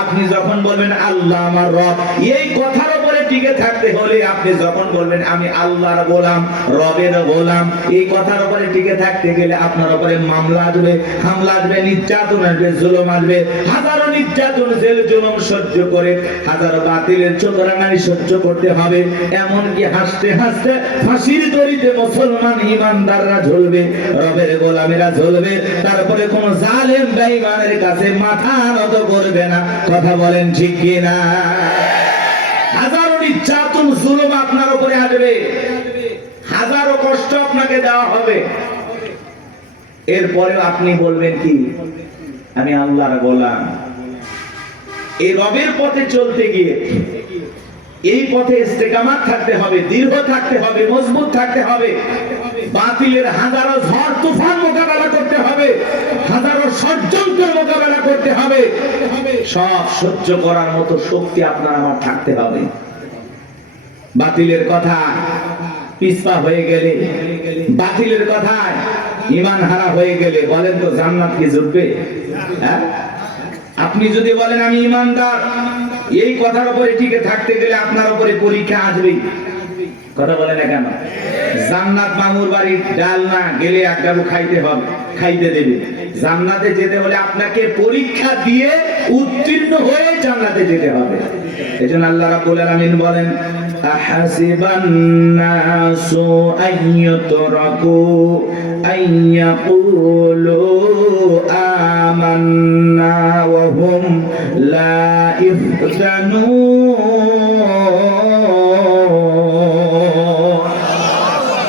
আপনি যখন বলবেন আল্লাহ আমার রব, এই কথার উপরে টিকে থাকতে হলে আপনি যখন বলবেন আমি আল্লাহর গোলাম, রবের গোলাম, এই কথার উপরে টিকে থাকতে গেলে আপনার উপরে মামলা আসবে, হামলা আসবে, নির্যাতন আসবে, জুলুম আসবে। হাজারো নির্যাতন, জেল জুলুম সহ্য করে, হাজারো বাতিলের চোখরাঙানি সহ্য করতে হবে। এমনকি হাসতে হাসতে ফাঁসির দড়িতে মুসলমান ইমানদাররা ঝুলবে, রবের গোলামেরা ঝুলবে। তারপরে কোন জালেম বেঈমানের কাছে মাথা নত করবে না। কথা বলেন ঠিক কিনা? হাজারো নির্যাতন জুলুম আপনার উপরে আসবে, হাজারো কষ্ট আপনাকে দেওয়া হবে। এরপরে আপনি বলবেন কি? আমি আল্লাহর গোলাম। এই রবের পথে চলতে গিয়ে এই পথে ইস্তেকামাত থাকতে হবে, দৃঢ় থাকতে হবে, মজবুত থাকতে হবে। বাতিলের হাজারো ঝড় তুফান মোকাবেলা করতে হবে, হাজারো ষড়যন্ত্র মোকাবেলা করতে হবে। সব সহ্য করার মতো শক্তি আপনার আমার থাকতে হবে। বাতিলের কথা পিছপা হয়ে গেলে, বাতিলের কথায় ঈমান হারা হয়ে গেলে, বলেন তো জান্নাত কি জুটবে? হ্যাঁ, আপনি যদি বলেন আমি ঈমানদার, এই কথার উপরে টিকে থাকতে গেলে আপনার উপরে পরীক্ষা আসবেই। কথা বলেন না কেন? জান্নাত মামুর বাড়ির ডাল না, গেলে এক ডাবু খাইতে হবে, খাইতে দেবে। জান্নাতে যেতে হলে আপনাকে পরীক্ষা দিয়ে উত্তীর্ণ হয়ে জান্নাতে যেতে হবে। এজন্য আল্লাহ রাব্বুল আলামিন বলেন আহাসিবান নাসু আইয়ুতরাকু আইয়াকুলু আমান্না ওয়া হুম লা ইফতানুন।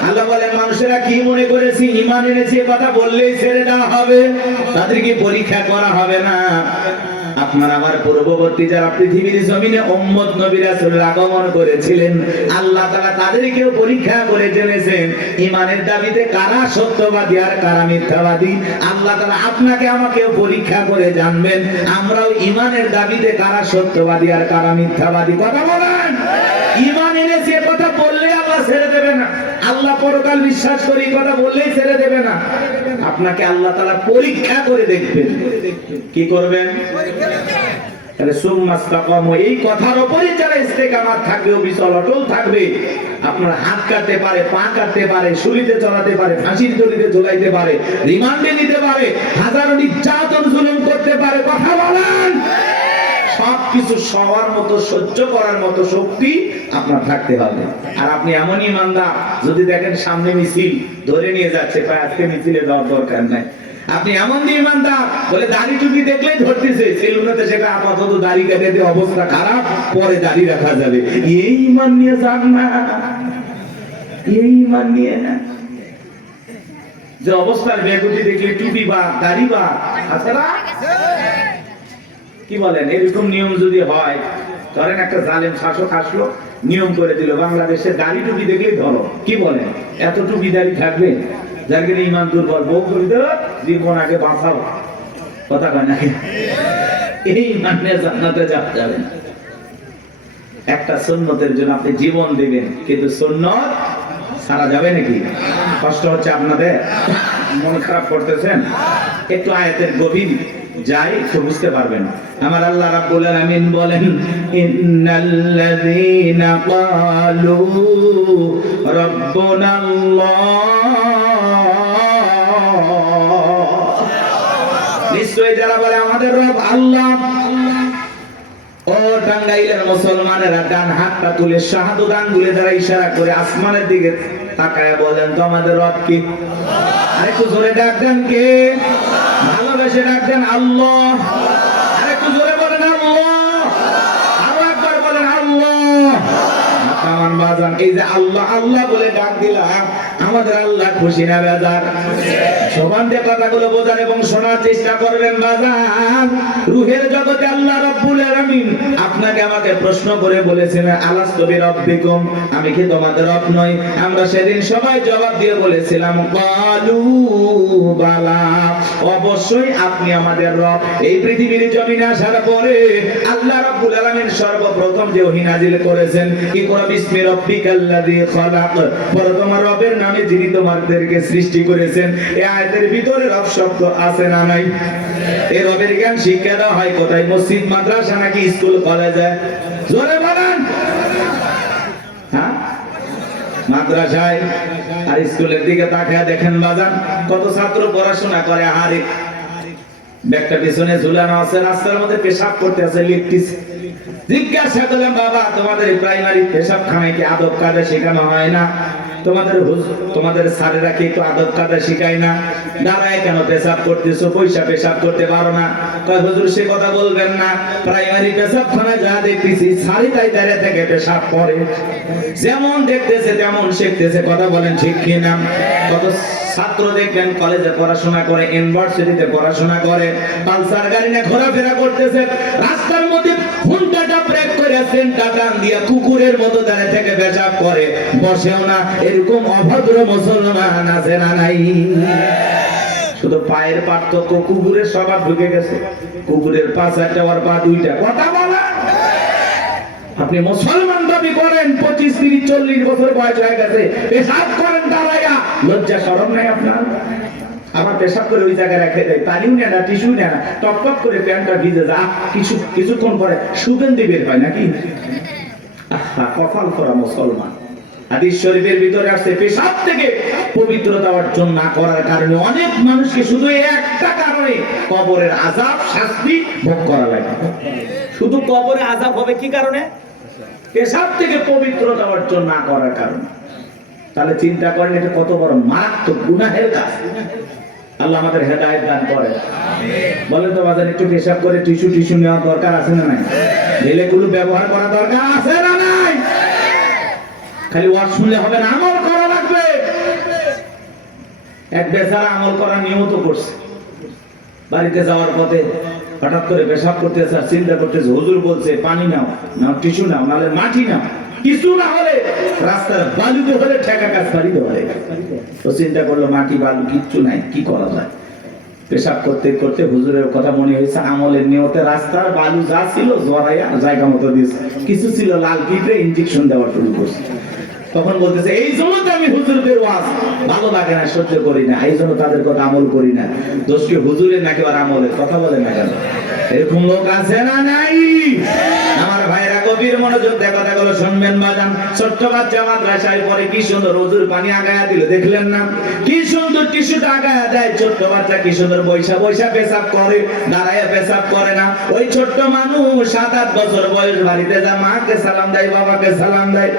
আল্লাহ বলেন মানুষেরা কি মনে করেছে ঈমান এনেছে কথা বললেই ছেড়ে দেওয়া হবে, তাদেরকে পরীক্ষা করা হবে না। আপনার আমার পূর্ববর্তী যারা পৃথিবীর জমিনে উম্মত নবী রাসূলের আগমন করেছিলেন, আল্লাহ তাআলা তাদেরকেও পরীক্ষা করে জেনেছেন ঈমানের দাবিতে কারা সত্যবাদী আর কারা মিথ্যাবাদী। আল্লাহ তাআলা আপনাকে আমাকেও পরীক্ষা করে জানবেন আমরাও ঈমানের দাবিতে কারা সত্যবাদী আর কারা মিথ্যাবাদী। কথা বলেন, ঈমান এনেছে কথা বললে আল্লাহ ছেড়ে দেবে না। আল্লাহ পরকাল বিশ্বাস করি কথা বললেই ছেড়ে দেবে না। আপনাকে আল্লাহ তাআলা পরীক্ষা করে দেখবেন। কি করবেন? তাহলে সুম্মাস্তাকামু, এই কথার উপরে যারা ইস্তেকামাত থাকবে, অবিচল অটল থাকবে, আপনার হাত কাটতে পারে, পা কাটতে পারে, শুলিতে চড়াতে পারে, ফাঁসির দড়িতে ঝুলাইতে পারে, রিমান্ডে নিতে পারে, হাজারো নির্যাতন জুলুম করতে পারে। কথা বলেন, সবকিছু সবার মতো সহ্য করার মতো শক্তি আপনার থাকতে হবে। আর আপনি এমন ইমানদার, যদি দেখেন সামনে মিছিল ধরে নিয়ে যাচ্ছে, আজকে মিছিলে যাওয়ার দরকার নাই। আপনি এমন ইমানদার, বলে দাড়ি টুপি দেখলেই ধরতেছে, সেলুনেতে সেটা আপাতত দাড়ি কাটাতে অবস্থা খারাপ, পরে দাড়ি রাখা যাবে, এই ঈমান নিয়ে যান না, এই ঈমান নিয়ে না। যে অবস্থার বেগুটি দেখলে টুপি বা দাড়ি বা আছাড়া, কি বলেন? এরকম নিয়ম যদি হয়, ধরেন একটা জালেম শাসক আসলো, নিয়ম করে দিল বাংলাদেশে দাড়ি টুপি দেখলেই ধরো, কি বলেন? এত টুপি দাড়ি থাকবে, যার কিনা ঈমান দুর্বল, বউ করে দেব, জীবন আগে বাঁচাও। কথা কয় নাকি? এই ঈমান নিয়ে জান্নাতে যাবে না। একটা সুন্নতের জন্য আপনি জীবন দিবেন, কিন্তু সুন্নত সারা যাবে নাকি? কষ্ট হচ্ছে আপনাদের, মন খারাপ করতেছেন, একটু আয়াতের গভীর যাই তো বুঝতে পারবেন। আমার আল্লাহ রাব্বুল আলামিন বলেন ইন্নাল্লাযীনা ক্বালু রাব্বুনাল্লাহ, নিশ্চয় যারা বলে আমাদের রব আল্লাহ। ও টাঙ্গাইলের মুসলমানেরা, ডান হাতটা তুলে শাহাদাত আঙ্গুলে দ্বারা ইশারা করে আসমানের দিকে তাকায় বলেন তো আমাদের রব কি? আরেকটু জোরে ডাক দেন, কে? ভালোবেসে ডাক দেন আল্লাহ। আরেকটু জোরে বলেন আল্লাহ, আরো একবার বলেন আল্লাহ। আমার বাজান, এই যে আল্লাহ আল্লাহ বলে ডাক দিলাম, আমাদের আল্লাহ খুশি না বেজার? সমান দিয়ে কথাগুলো বোঝার এবং শোনার চেষ্টা করবেন বাজান। রূহের জগতে আল্লাহ রাব্বুল আলামিন আপনাকে আমাকে প্রশ্ন করে বলেছেন আলাস্তু বিরাব্বিকুম, আমি কি তোমাদের রব নই? আমরা সেদিন সবাই জবাব দিয়ে বলেছিলাম ক্বালু বালা, অবশ্যই আপনি আমাদের রব। এই পৃথিবীর জমিনে আসার পরে আল্লাহ রাব্বুল আলামিন সর্বপ্রথম যে ওহী নাজিল করেছেন, ইকরা বিসমি রাব্বিকাল্লাযী খালাক, পরে তোমার রবের নামে যিনি তোমাদেরকে সৃষ্টি করেছেন। এই আয়াতের ভিতরে রব শব্দ আছে না নাই? এই রবের জ্ঞান শিক্ষা দেওয়া হয় কোথায়? মসজিদ, মাদ্রাসা নাকি স্কুল কলেজে? জোরে বলেন। হ্যাঁ, মাদ্রাসায় আর স্কুলের দিকে তাকায় দেখেন বাজান, কত ছাত্র পড়াশোনা করে, আরে ব্যাগটা পিছনে ঝুলানো আছে, রাস্তার মধ্যে পেশাব করতে আছে, লিখতেছে। জিজ্ঞাসা করলাম, বাবা তোমাদের প্রাইমারি পেশাব খানায় কি আদব কায়দা শেখানো হয় না? তোমাদের স্যারেরা কি একটু আদব কায়দা শিখায় না? দাঁড়ায় কেন পেশাব করতেছো? পয়সা পেশাব করতে পারো না? কয় হুজুর সে কথা বলবেন না, প্রাইমারি পেশাব খানায় যা দেখতেছি সারি তাই দাঁড়িয়ে থেকে পেশাব করে, যেমন দেখতেছে তেমন শিখতেছে। কথা বলেন ঠিক কিনা? কত ছাত্র দেখবেন কলেজে পড়াশোনা করে, ইউনিভার্সিটিতে পড়াশোনা করে, পালসার গাড়ি নিয়ে ঘোরাফেরা করতেছে, রাস্তার মধ্যে ঘন্টাটা ব্রেক করে সেন্টার টান দিয়ে কুকুরের মতো দাঁড়িয়ে থেকে পেশাব করে, বসেও না। এরকম অভদ্র মুসলমান আছে না নাই? শুধু পায়ের পার্থক্য, কুকুরের স্বভাব ঢুকে গেছে, কুকুরের পা চারটা আর পা দুইটা। কথা বলেন। আপনি মুসলমান দাবি করেন, 25, 30, 40 বছর বয়স হয়ে গেছে, পেশাব করেন দাঁড়াইয়া, লজ্জা শরম নাই আপনার? আমার পেশাব করে ওই জায়গায় রেখে দেয়, পানিও নেয় না, টিস্যু নেয় না, টপ টপ করে প্যান্টটা ভিজে যা, কিছুক্ষণ পরে সুগন্ধি বের হয় নাকি? কপাল করা মুসলমান। হাদিস শরীফের ভিতরে আসছে, পেশাব থেকে পবিত্রতা অর্জন না করার কারণে অনেক মানুষকে শুধু একটা কারণে কবরের আযাব, শাস্তি ভোগ করা লাগে। শুধু কবরে আযাব হবে কি কারণে? পেশাব থেকে পবিত্রতা অর্জন না করার কারণে। তাহলে চিন্তা করেন এটা কত বড় মারাত্মক গুনাহের কাজ। আল্লাহ আমাদের হেদায়েত দান করেন। বলেন তো বাজার, একটু পেশাব করে টিস্যু নেওয়া দরকার আছে না নাই? ঢেলেগুলো ব্যবহার করা দরকার আছে না নাই? খালি ওয়াজ শুনলে হবে না, আমল করা লাগবে। এক বেচারা আমল করার নিয়ত করছে, বাড়িতে যাওয়ার পথে হঠাৎ করে পেশাব করতেছে, আর চিন্তা করতেছে হুজুর বলছে পানি নাও, টিস্যু নাও, নাহলে মাটি নাও, কিছু না হলে রাস্তার বালুতে হলে ঠেকা কাজ পারিতে হলে। তো চিন্তা করলো মাটি বালু কিচ্ছু নাই, কি করা যায়? পেশাব করতে করতে হুজুরের কথা মনে হয়েছে, আমলের নিয়তে রাস্তার বালু যা ছিল জড়াইয়া জায়গা মতো দিয়েছে, কিছু ছিল লাল কিটে ইনজেকশন দেওয়া শুরু করছে। তখন বলতেছে এই জন্য তো আমি হুজুরদের ওয়াজ ভালো লাগে না, সহ্য করি না, এই জন্য তাদের কথা আমল করি না। দোষ কি হুজুরের নাকি আর আমলের? কথা বলেন না কেন? এরকম লোক আছে না নাই? আমার ভাইরা গভীর মনোযোগ দিয়ে কথাগুলো শুনবেন বাজান। ছোট্ট বাচ্চা মাদ্রাসায় পড়ে, কি সুন্দর হুজুর পানি আগায়া দিল, দেখলেন না? কি সুন্দর টিস্যুটা আগায়া দেয়, ছোট্ট বাচ্চা কি সুন্দর বৈশা বৈশা পেশাব করে, দাঁড়াইয়া পেশাব করে না। ওই ছোট্ট মানুষ 7-8 বছর বয়স বাড়িতে যা মাকে সালাম দেয়, বাবাকে সালাম দেয়,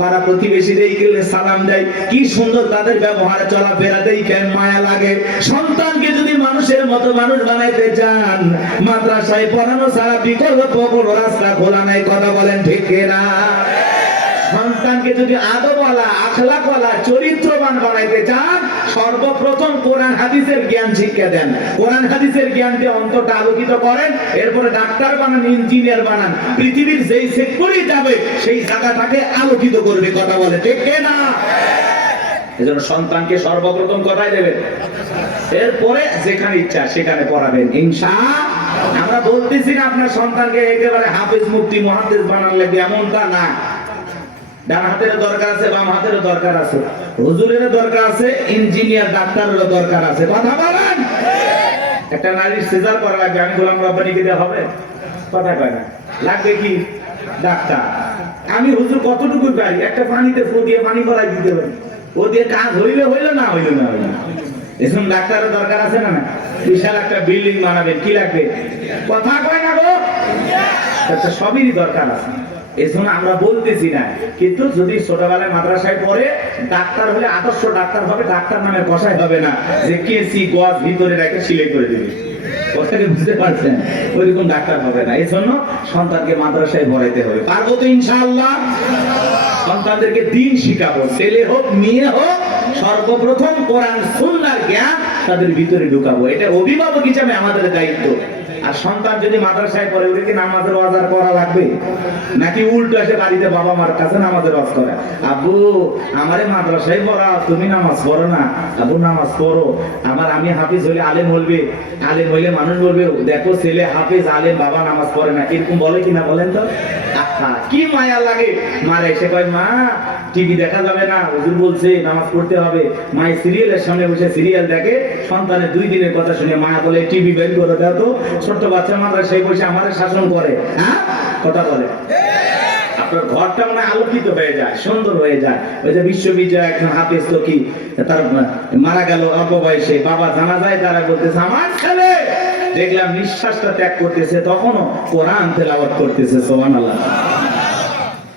পাড়া প্রতিবেশীদের গেলে সালাম দেয়, কি সুন্দর তাদের ব্যবহার চলাফেরা দেখে মায়া লাগে। সন্তানকে যদি মানুষের মতো মানুষ বানাইতে চান, মাদ্রাসায় পড়ানো ছাড়া বিকল্প কোনো রাস্তা খোলা নাই। কথা বলেন ঠিক না? সন্তানকে যদি আদবওয়ালা, আখলাকওয়ালা, চরিত্রবান বানাইতে চান, সর্বপ্রথম কোরআন হাদিসের জ্ঞান শিক্ষা দেন। কোরআন হাদিসের জ্ঞান দিয়ে অন্তরটা আলোকিত করেন, এরপরে ডাক্তার বানান, ইঞ্জিনিয়ার বানান, পৃথিবীর যেই সেক্টরে যাবে সেই জায়গাটাকে আলোকিত করবে। কথা বলে ঠিক না? এজন্য সন্তানকে সর্বপ্রথম কোথায় দেবেন? এরপরে যেখানে ইচ্ছা সেখানে পড়াবেন ইনশাআল্লাহ। আমরা বলতেছি না আপনার সন্তানকে একেবারে হাফেজ, মুফতি, মুহাদ্দিস বানান লাগবে, এমনটা না। ডান হাতের দরকার আছে, বাম হাতের দরকার আছে, হুজুরের দরকার আছে, ইঞ্জিনিয়ার ডাক্তারের দরকার আছে। কথা বলেন। একটা নারীর সিজার করা লাগবে, আমি গোলাম রব্বানিকে দেওয়া হবে? কথা কয় না। লাগবে কি? ডাক্তার। আমি হুজুর কতটুকু পারি, একটা পানিতে ফু দিয়ে পানি করাই দিতে পারি, ও দিয়ে কাজ হইলে হইলো, না হইলো না হইলো। এসব ডাক্তারের দরকার আছে না? না। বিশাল একটা বিল্ডিং বানাবেন, কি লাগবে? কথা কয় না গো? আচ্ছা, সবই দরকার আছে। এজন্য আমরা বলতেছি না, কিন্তু যদি ছোটবেলায় মাদ্রাসায় পড়ে ডাক্তার হলে আদর্শ ডাক্তার হবে, ডাক্তার নামে কষাই হবে না যে কেসি গজ ভিতরে রেখে সিলাই করে দেবে। কথাকে বুঝতে পারছেন? ওইরকম ডাক্তার হবে না। এজন্য সন্তানকে মাদ্রাসায় পড়াইতে হবে। পারবো তো ইনশাআল্লাহ? সন্তানদেরকে দিন শিখাবো, ছেলে হোক মেয়ে হোক, সর্বপ্রথম কোরআন সুন্নাহর জ্ঞান তাদের ভিতরে ঢুকাবো। এটা অভিভাবক হিসেবে আমাদের দায়িত্ব। আর সন্তান যদি মাদ্রাসায় পড়ে, ওরে কি নামাজের ওয়াজ করা লাগবে? নাকি উল্টো এসে বাড়িতে বাবা মার কাছে নামাজের ওয়াজ করে, আব্বু আমারে মাদ্রাসায় পড়া, তুমি নামাজ পড়ো না? আব্বু নামাজ পড়ো, আমি হাফিজ হলে আলেম বলবে, আলেম হইলে মানুষ বলবে দেখো ছেলে হাফিজ আলেম, বাবা নামাজ পড়ে না। এরকম বলে কিনা বলেন তো? কি মায়া লাগে। মার এসে কয়, মা টিভি দেখা যাবে না, হুজুর বলছে নামাজ পড়তে হবে, মায়ের সিরিয়ালের সামনে বসে সিরিয়াল দেখে, সন্তানের 2 দিনের কথা শুনে মা বলে টিভি বের করে দাও তো, ছোট্ট বাচ্চা মারা সেই বসে আমাদের শাসন করে, হ্যাঁ কথা বলে। আপনার ঘরটা মানে আলোকিত হয়ে যায়, সুন্দর হয়ে যায়। ওই যে বিশ্ববিদ্যালয় একজন হাফেজ তো কি তার মারা গেল অল্প বয়সে, বাবা জানা যায়, তারা বলতেছে আমার ছেলে দেখলাম নিঃশ্বাসটা ত্যাগ করতেছে, তখনও কোরআন তেলাওয়াত করতেছে, সুবহানাল্লাহ।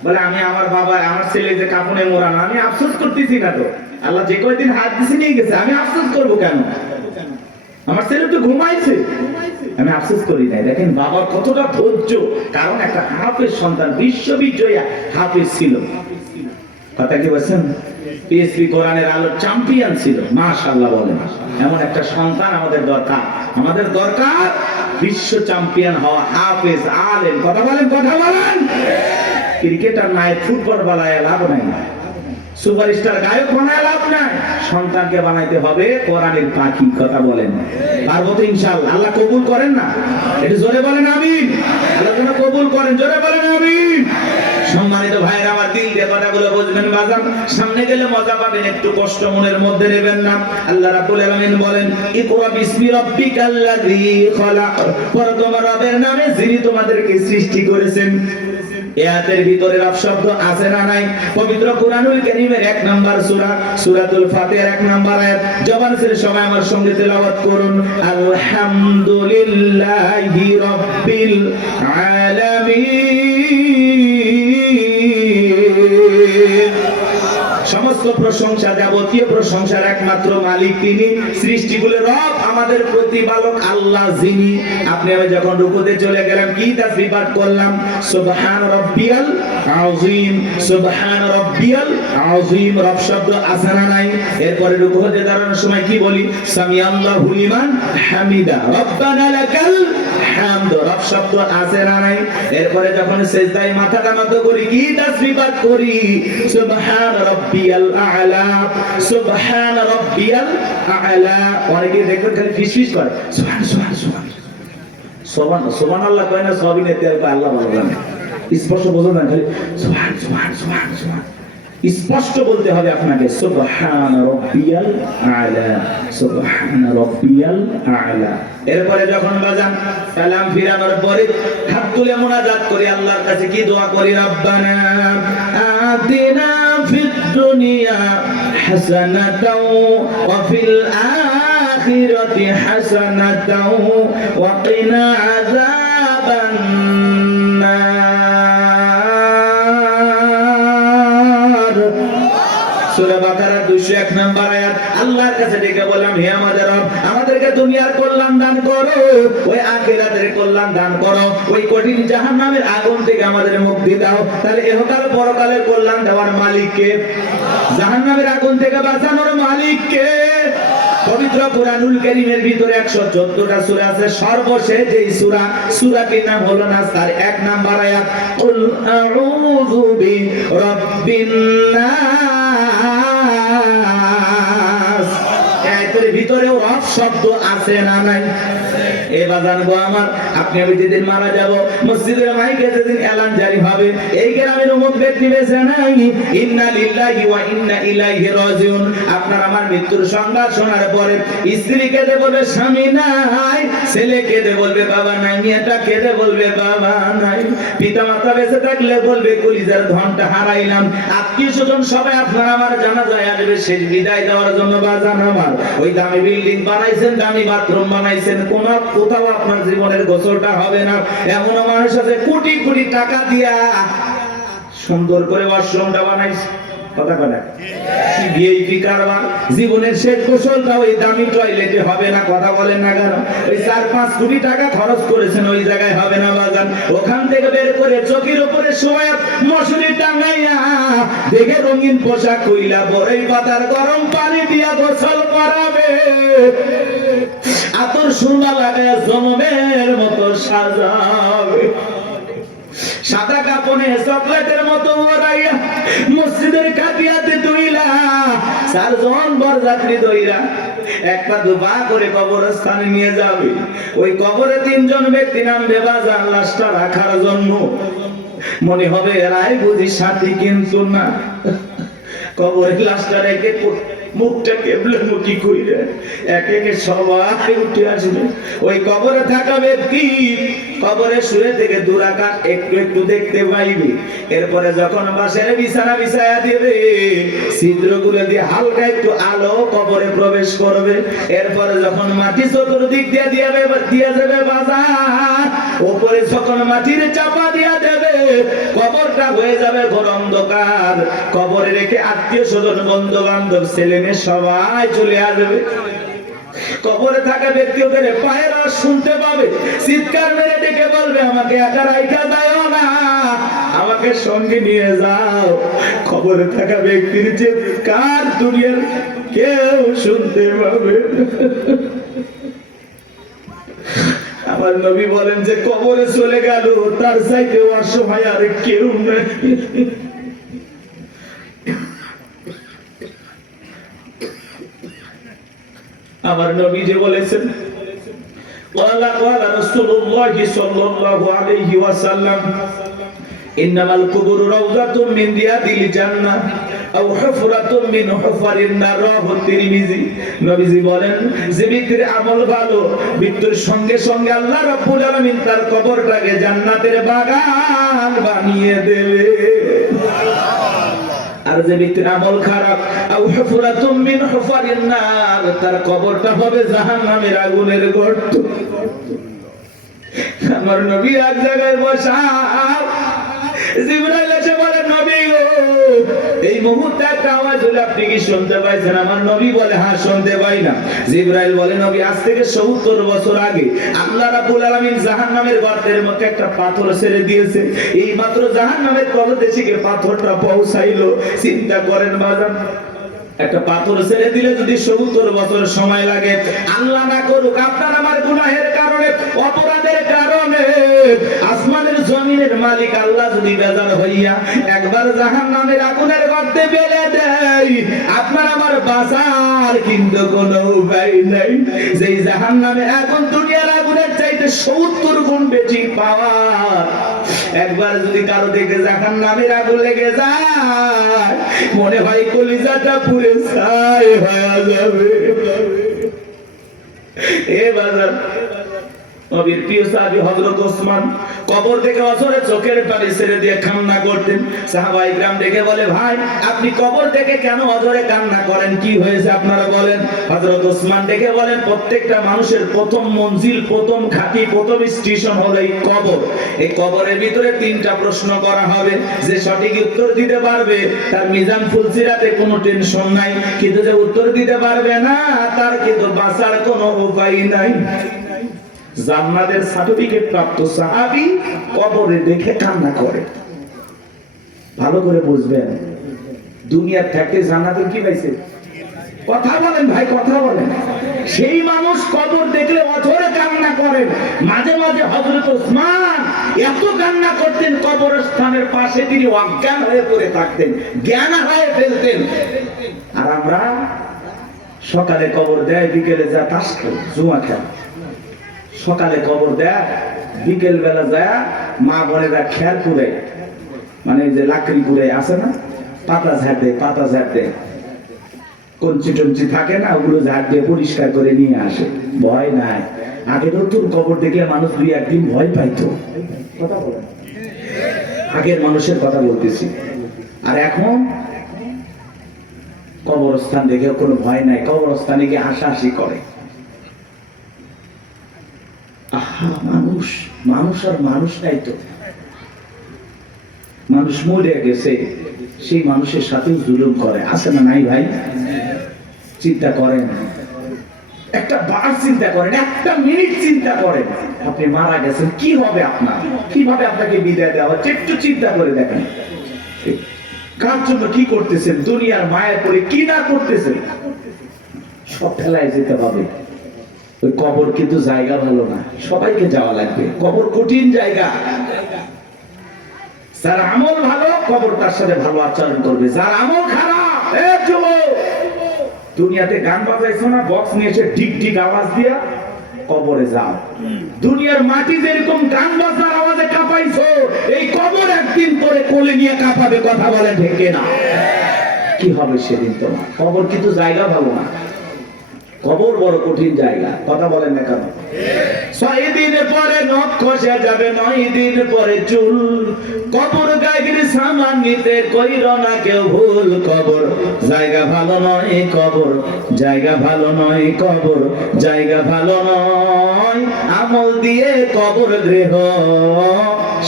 বলে আমি আমার বাবা আমার ছেলে যে কাফনে মোড়ানো, আমি আফসোস করতেছি না তো, আল্লাহ যে কয়দিন হাত দিছে নিয়ে গেছে, আমি আফসোস করব কেন? আমার ছেলে তো ঘুমাইছে, আমি আফসোস করি নাই। দেখেন বাবার কতটা ধৈর্য, কারণ একটা হাফেজ সন্তান, বিশ্ববিদ্যালয় হাফেজ ছিল, কথা কি বলছেন? পিএসপি কোরআনের আলো চ্যাম্পিয়ন ছিল, মাশাআল্লাহ বলেন। এমন একটা সন্তান আমাদের দরকার, আমাদের দরকার বিশ্ব চ্যাম্পিয়ন হওয়া হাফেজ আলেম, কথা বলেন, কথা বলেন। ক্রিকেটার নাই, ফুটবল বানায় লাভ নাই, সুপারস্টার গায়ক বানায় লাভ নাই, সন্তানকে বানাইতে হবে কোরআনের পাখি, কথা বলেন। পারবো তো ইনশাআল্লাহ, আল্লাহ কবুল করেন না? একটু জোরে বলেন আমিন। আল্লাহ যেন কবুল করেন, জোরে বলেন আমিন। সম্মানিত ভাইরা আমার, দিল দিয়ে কথাগুলো বুঝবেন বাজান, সামনে গেলে মজা পাবেন, একটু কষ্ট মনের মধ্যে নেবেন না। আল্লাহ রাব্বুল আলামিন বলেন ইকরা বিসমি রাব্বিকাল্লাযী খলাক, পড়ো তোমার রবের নামে যিনি তোমাদেরকে সৃষ্টি করেছেন। আয়াতের ভিতরে রব শব্দ আছে না নাই? পবিত্র কোরআনুল কারীমের 1 নাম্বার সূরা সূরাতুল ফাতিহার 1 নাম্বার আয়াত, জবান ছেড়ে সবাই আমার সঙ্গে তেলাওয়াত করুন, আলহামদুলিল্লাহি রাব্বিল আলামিন। সমস্ত প্রশংসা, যাবতীয় প্রশংসার একমাত্র মালিক তিনি, সৃষ্টিগুলোর রব, আমাদের প্রতিপালক আল্লাহ যিনি। আপনি আমি যখন রুকুতে চলে গেলাম কি তাসবিহ পাঠ করলাম? সুবহান রাব্বিয়াল আযীম, সুবহান রাব্বিয়াল আযীম, রব শব্দ আছে না নাই? এরপরে রুকুতে দাঁড়ানোর সময় কি বলি? সামিআল্লাহু লিমান হামিদা, রব্বানা লাকাল হামদ, রব শব্দ আছে না নাই? এরপরে যখন সিজদায় মাথাটা নত করি কি তাসবিহ পাঠ করি? সুবহান রাব্বিয়াল আ'লা, সুবহান রাব্বিয়াল আ'লা। অনেকে দেখবেন খালি ফিসফিস করে, সুবহান সুবহান সুবহান সুবহান সুবহানাল্লাহ কয় না, সবই নেতে কয় আল্লাহ বলবেন, স্পষ্ট বোঝা না, খালি সুবহান সুবহান সুবহান সুবহান, স্পষ্ট বলতে হবে আপনাকে, সুবহান রাব্বিয়াল আ'লা, সুবহান রাব্বিয়াল আ'লা। এরপরে যখন বাজান সালাম ফিরানোর পরে হাত তুলে মুনাজাত করি, আল্লাহর কাছে কি দোয়া করি? রব্বানা আতিনা ফিদ দুনিয়া হাসানাতাও ওয়া ফিল আখিরাতি হাসানাতাও ওয়া কিনা আযাবান নার। সূরা বাকারা 201 নম্বর আয়াত। আল্লাহর কাছে ডেকে বললাম, হে আমাদের রব, আমাদেরকে দুনিয়ার কল্যাণ দান করো, ওই আখিরাতের কল্যাণ দান করো, ওই কঠিন জাহান্নামের আগুন থেকে আমাদের মুক্তি দাও। তাহলে ইহকাল পরকালের কল্যাণ দেওয়ার মালিক কে? জাহান্নামের আগুন থেকে বাঁচানোর মালিক কে? পবিত্র কোরআনুল কারীমের ভিতরে 114টা সূরা আছে, সর্বশেষ এই সূরাটির নাম হলো নাস, তার 1 নাম্বার আয়াত, কুল আউযু বিরাব্বিন নাস। এর ভিতরেও রব শব্দ আছে না নাই? এ বাজান গো আমার, আপনি আমি যেদিন মারা যাব, মসজিদের মাইকে যেদিন এলান জারি হবে, এই গ্রামের অমুক ব্যক্তি বেঁচে নাই, ইন্না লিল্লাহি ওয়া ইন্না ইলাইহি রাজিউন। আপনার আমার মৃত্যুর সংবাদ শোনার পরে স্ত্রী কেঁদে বলবে স্বামী নাই, ছেলে কেঁদে বলবে বাবা নাই, মেয়েটা কেঁদে বলবে বাবা নাই, পিতা মাতা বেঁচে থাকলে বলবে কলিজার ধনটা হারাইলাম। আত্মীয় স্বজন সবাই আপনার আমার জানাজায় আসবে শেষ বিদায় দেওয়ার জন্য। বাজান আমার, ওই দামি বিল্ডিং বানাইছেন, দামি বাথরুম বানাইছেন, কোথাও আপনার জীবনের গোসলটা হবে না। এমন মানুষ আছে কোটি কোটি টাকা দিয়া সুন্দর করে ওয়াশরুমটা বানাইছে, কথা কথা কি ভিআইপি কারবার, জীবনের শেষ গোসলটা ওই দামি টয়লেটে হবে না, কথা বলেন না কেন? ওই 4-5 কোটি টাকা খরচ করেছেন, ওই জায়গায় হবে না বাজান। ওখান থেকে বের করে চকির উপরে শোয়া মশারি টাঙাইয়া দেখে রঙিন পোশাক কইলা বড়ই পাতার গরম পানি দিয়া গোসল করাবে, আতর সুরমা লাগায় জনমের মতো সাজাবে, সাদা কাপড়ে চকলেটের মতো ওরাইয়া মসজিদের কাটিয়াতে তুইলা 4 জন বরযাত্রী দইরা একটা দুবা করে কবরস্থানে নিয়ে যাবে। ওই কবরে 3 জন ব্যক্তি নামবে বাজান লাশটা রাখার জন্য। মনে হবে এরাই বুঝি সাথী, কিন্তু না, কবরের লাশটা রেখে মুখটা কেবলে মুখি কইরে এক একে সবাই উঠে আসবে। ওই কবরে থাকা ব্যক্তি কবরে শুয়ে থেকে দুরাকাত একটু একটু দেখতে পাইবে। এরপরে যখন বাসের বিছানা বিছায়া দিবে, ছিদ্রগুলো দিয়ে হালকা একটু আলো কবরে প্রবেশ করবে। এরপরে যখন মাটি চতুর্দিক দিয়ে দিয়া যাবে বাজার, উপরে যখন মাটির চাপা দিয়া দেবে, কবরটা হয়ে যাবে ঘোর অন্ধকার। কবরে রেখে আত্মীয় স্বজন বন্ধু বান্ধব ছেলে মেয়ে সবাই চলে আসবে। কবরে থাকা ব্যক্তি ওদের পায়ের আওয়াজ শুনতে পাবে, চিৎকার মেরে ডেকে বলবে, আমাকে একা রাইখা দাও না, আমাকে সঙ্গে নিয়ে যাও। কবরে থাকা ব্যক্তির চিৎকার দুনিয়ার কেউ শুনতে পাবে। আমার নবী বলেন যে কবরে চলে গেল তার চাইতে অসহায় আর কেউ নাই। আমার নবী যে বলেছেন, ওয়ালা রাসূলুল্লাহ সাল্লাল্লাহু আলাইহি ওয়াসাল্লাম, ইন্নামাল কুবুরু রাউযাতুম মিন রিয়াদিল জান্নাহ আও হুফরাতুম মিন হুফারিন নার। রাওয়াহু তিরমিজি। নবীজি বলেন, যে ব্যক্তির আমল ভালো, মৃত্যুর সঙ্গে সঙ্গে আল্লাহ রাব্বুল আলামিন তার কবরটাকে জান্নাতের বাগান বানিয়ে দেবে। আর যে ব্যক্তির আমল খারাপ, আও হুফরাতুম মিন হুফারিন নার, তার কবরটা হবে জাহান্নামের আগুনের গর্ত। আমার নবী এক জায়গায় বসা, জিবরাইল এসে বলে, নবী গো, এই মুহূর্তে একটা আওয়াজ হলো, আপনি কি শুনতে পাইছেন? আমার নবী বলে, হ্যাঁ শুনতে পাই না। জিবরাইল বলে, নবী, আজ থেকে ৭০ বছর আগে আল্লাহ রাব্বুল আলামিন জাহান্নামের গর্তের মধ্যে একটা পাথর ছেড়ে দিয়েছে। এই মাত্র জাহান্নামের তলদেশে পাথরটা পৌঁছাইলো। চিন্তা করেন বাজান, একটা পাথর ছেড়ে দিলে যদি ৭০ বছর সময় লাগে, আল্লাহ না করুক আপনার আমার গুনাহের কারণে, অপরাধের কারণে আসমানের জমিনের মালিক আল্লাহ যদি বেজার হইয়া একবার জাহান্নামের আগুনের গর্তে ফেলে দেয়, আপনার আমার বাঁচার কিন্তু কোনো উপায় নাই। যেই জাহান্নামে আগুন দুনিয়ার আগুনের চাইতে ৭০ গুণ বেশি পাওয়ার। একবার যদি কারো দিকে জাহান্নামের আগুন লেগে যায়, মনে হয় কলিজাটা পুড়ে ছাই হয়ে যাবে। এ বাজার, নবীর প্রিয় সাহাবী হযরত ওসমান কবর থেকে অঝরে চোখের পানি ছেড়ে দিয়ে কান্না করতেন। সাহাবায়ে কিরাম ডেকে বলে, ভাই আপনি কবর থেকে কেন অঝরে কান্না করেন, কি হয়েছে আপনারা বলেন? হযরত ওসমান ডেকে বলেন, প্রত্যেকটা মানুষের প্রথম মঞ্জিল, প্রথম ঘাঁটি, প্রথম স্টেশন হলো এই কবর। এই কবরের ভিতরে 3টা প্রশ্ন করা হবে। যে সঠিক উত্তর দিতে পারবে তার মিজান ফুলসিরাতে কোনো টেনশন নাই, কিন্তু যে উত্তর দিতে পারবে না তার কিন্তু বাঁচার কোনো উপায় নাই। জান্নাতের সার্টিফিকেট প্রাপ্ত সাহাবী কবরে দেখে কান্না করে। ভালো করে বুঝবেন, দুনিয়ার থাকতে জান্নাতের কি পাইছে? কথা বলেন ভাই, কথা বলেন। সেই মানুষ কবর দেখলে অঝরে কান্না করেন। মাঝে মাঝে হযরত ওসমান এত কান্না করতেন, কবরস্থানের পাশে তিনি অজ্ঞান হয়ে পড়ে থাকতেন, জ্ঞান হারিয়ে ফেলতেন। আর আমরা সকালে কবর দেয়, বিকেলে যা তাস খেল, জুয়া খেল। সকালে কবর দেয়, বিকেল বেলা যায় মা বোনেরা খেয়াল করে, মানে যে লাকড়ি করে আছে না, পাতা ঝাড় দেয়, পাতা ঝাড় দেয়, কঞ্চি টঞ্চি থাকে না, ওগুলো ঝাড় দিয়ে পরিষ্কার করে নিয়ে আসে। ভয় নাই। আগে নতুন কবর দেখলে মানুষ 2-1 দিন ভয় পাইতো। কথা বলেন, আগের মানুষের কথা বলতেছি। আর এখন কবরস্থান দেখে কোনো ভয় নাই, কবরস্থানে গিয়ে হাসাহাসি করে। মানুষ মানুষ আর মানুষ নাই তো, মানুষ মরে গেছে, সেই মানুষের সাথে জুলুম করে, আছে না নাই ভাই? চিন্তা করেন, একটা বার চিন্তা করেন, একটা মিনিট চিন্তা করেন, আপনি মারা গেছেন, কি হবে আপনার? কিভাবে আপনাকে বিদায় দেওয়া হচ্ছে? একটু চিন্তা করে দেখেন, কার জন্য কি করতেছেন, দুনিয়ার মায়া করে কি না করতেছেন, সব ফেলায় যেতে হবে। ওই কবর কিন্তু জায়গা ভালো না, সবাইকে যাওয়া লাগবে। কবর কঠিন জায়গা। যার আমল ভালো, কবর তার সাথে ভালো আচরণ করবে। যার আমল খারাপ, দুনিয়াতে গান বাজাইছো না, বক্স নিয়ে এসে ঢিক ঢিক আওয়াজ দিয়া কবরে যাও। দুনিয়ার মাটি যেরকম গান বাজার আওয়াজে কাঁপাইছো, এই কবর একদিন পরে কোলে নিয়ে কাঁপাবে। কথা বলে ঠিক না? কি হবে সেদিন তোমার? কবর কিন্তু জায়গা ভালো না, কবর বড় কঠিন জায়গা। কথা বলেন না কেন? 6 দিন পরে নখ খসে যাবে, 9 দিন পরে চুল। কবর গায়ের সামান নিতে কইর না কেউ ভুল। কবর জায়গা ভালো নয়, কবর জায়গা ভালো নয়, কবর জায়গা ভালো নয়। আমল দিয়ে কবর গৃহ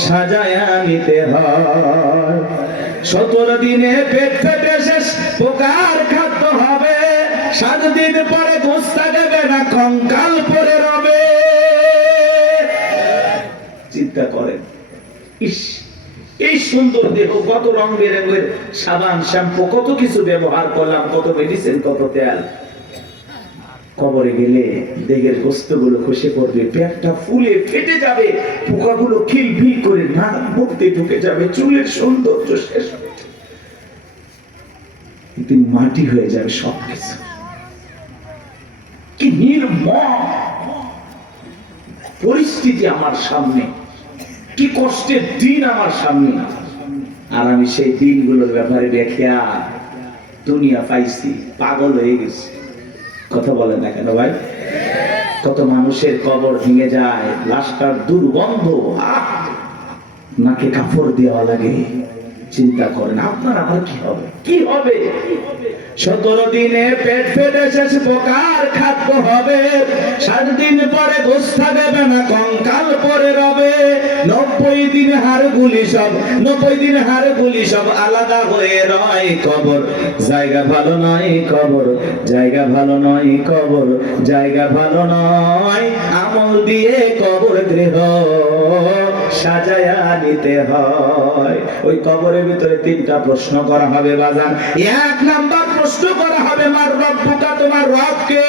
সাজায়া নিতে হয়। 17 দিনে পেট ফেটে শেষ পোকার খাদ্য হবে। 7 দিন পরে গোস্তা দেবে না, কঙ্কাল পরে রবে। চিন্তা করেন, ইস এই সুন্দর দেহ, কত রং বেরঙের সাবান শ্যাম্পু, কত কিছু ব্যবহার করলাম, কত মেডিসিন, কত তেল। কবরে গেলে দেহের গোস্তগুলো খসে পড়বে, পেটটা ফুলে ফেটে যাবে, পোকাগুলো খিলবিল করে নাক মধ্যে ঢুকে যাবে, চুলের সৌন্দর্য শেষ হবে, একদিন মাটি হয়ে যাবে সবকিছু। কি নির্মম পরিস্থিতি আমার সামনে, কি কষ্টের দিন আমার সামনে। আর আমি সেই দিনগুলোর ব্যাপারে দেখিয়া দুনিয়া পাইছি, পাগল হয়ে গেছি। কথা বলেন না কেন ভাই? কত মানুষের কবর ভেঙে যায়, লাশটার দুর্গন্ধ, নাকে কাপড় দেওয়া লাগে। চিন্তা করেন আপনার আমার কি হবে, কি হবে? 17 দিনে পেট ফেটে শেষ পোকার খাদ্য হবে। 7 দিন পরে গোস্তা দেবে না, কঙ্কাল পরে রবে। 90 দিন হাড়গুলি সব, 90 দিন হাড়গুলি সব আলাদা হয়ে রয়। কবর জায়গা ভালো নয়, কবর জায়গা ভালো নয়, কবর জায়গা ভালো নয়। আমল দিয়ে কবর গৃহ সাজায়া নিতে হয়। ওই কবরের ভিতরে 3টা প্রশ্ন করা হবে বাজান। 1 নাম্বার প্রশ্ন করা হবে, মার রব্বুকা, তোমার রব কে?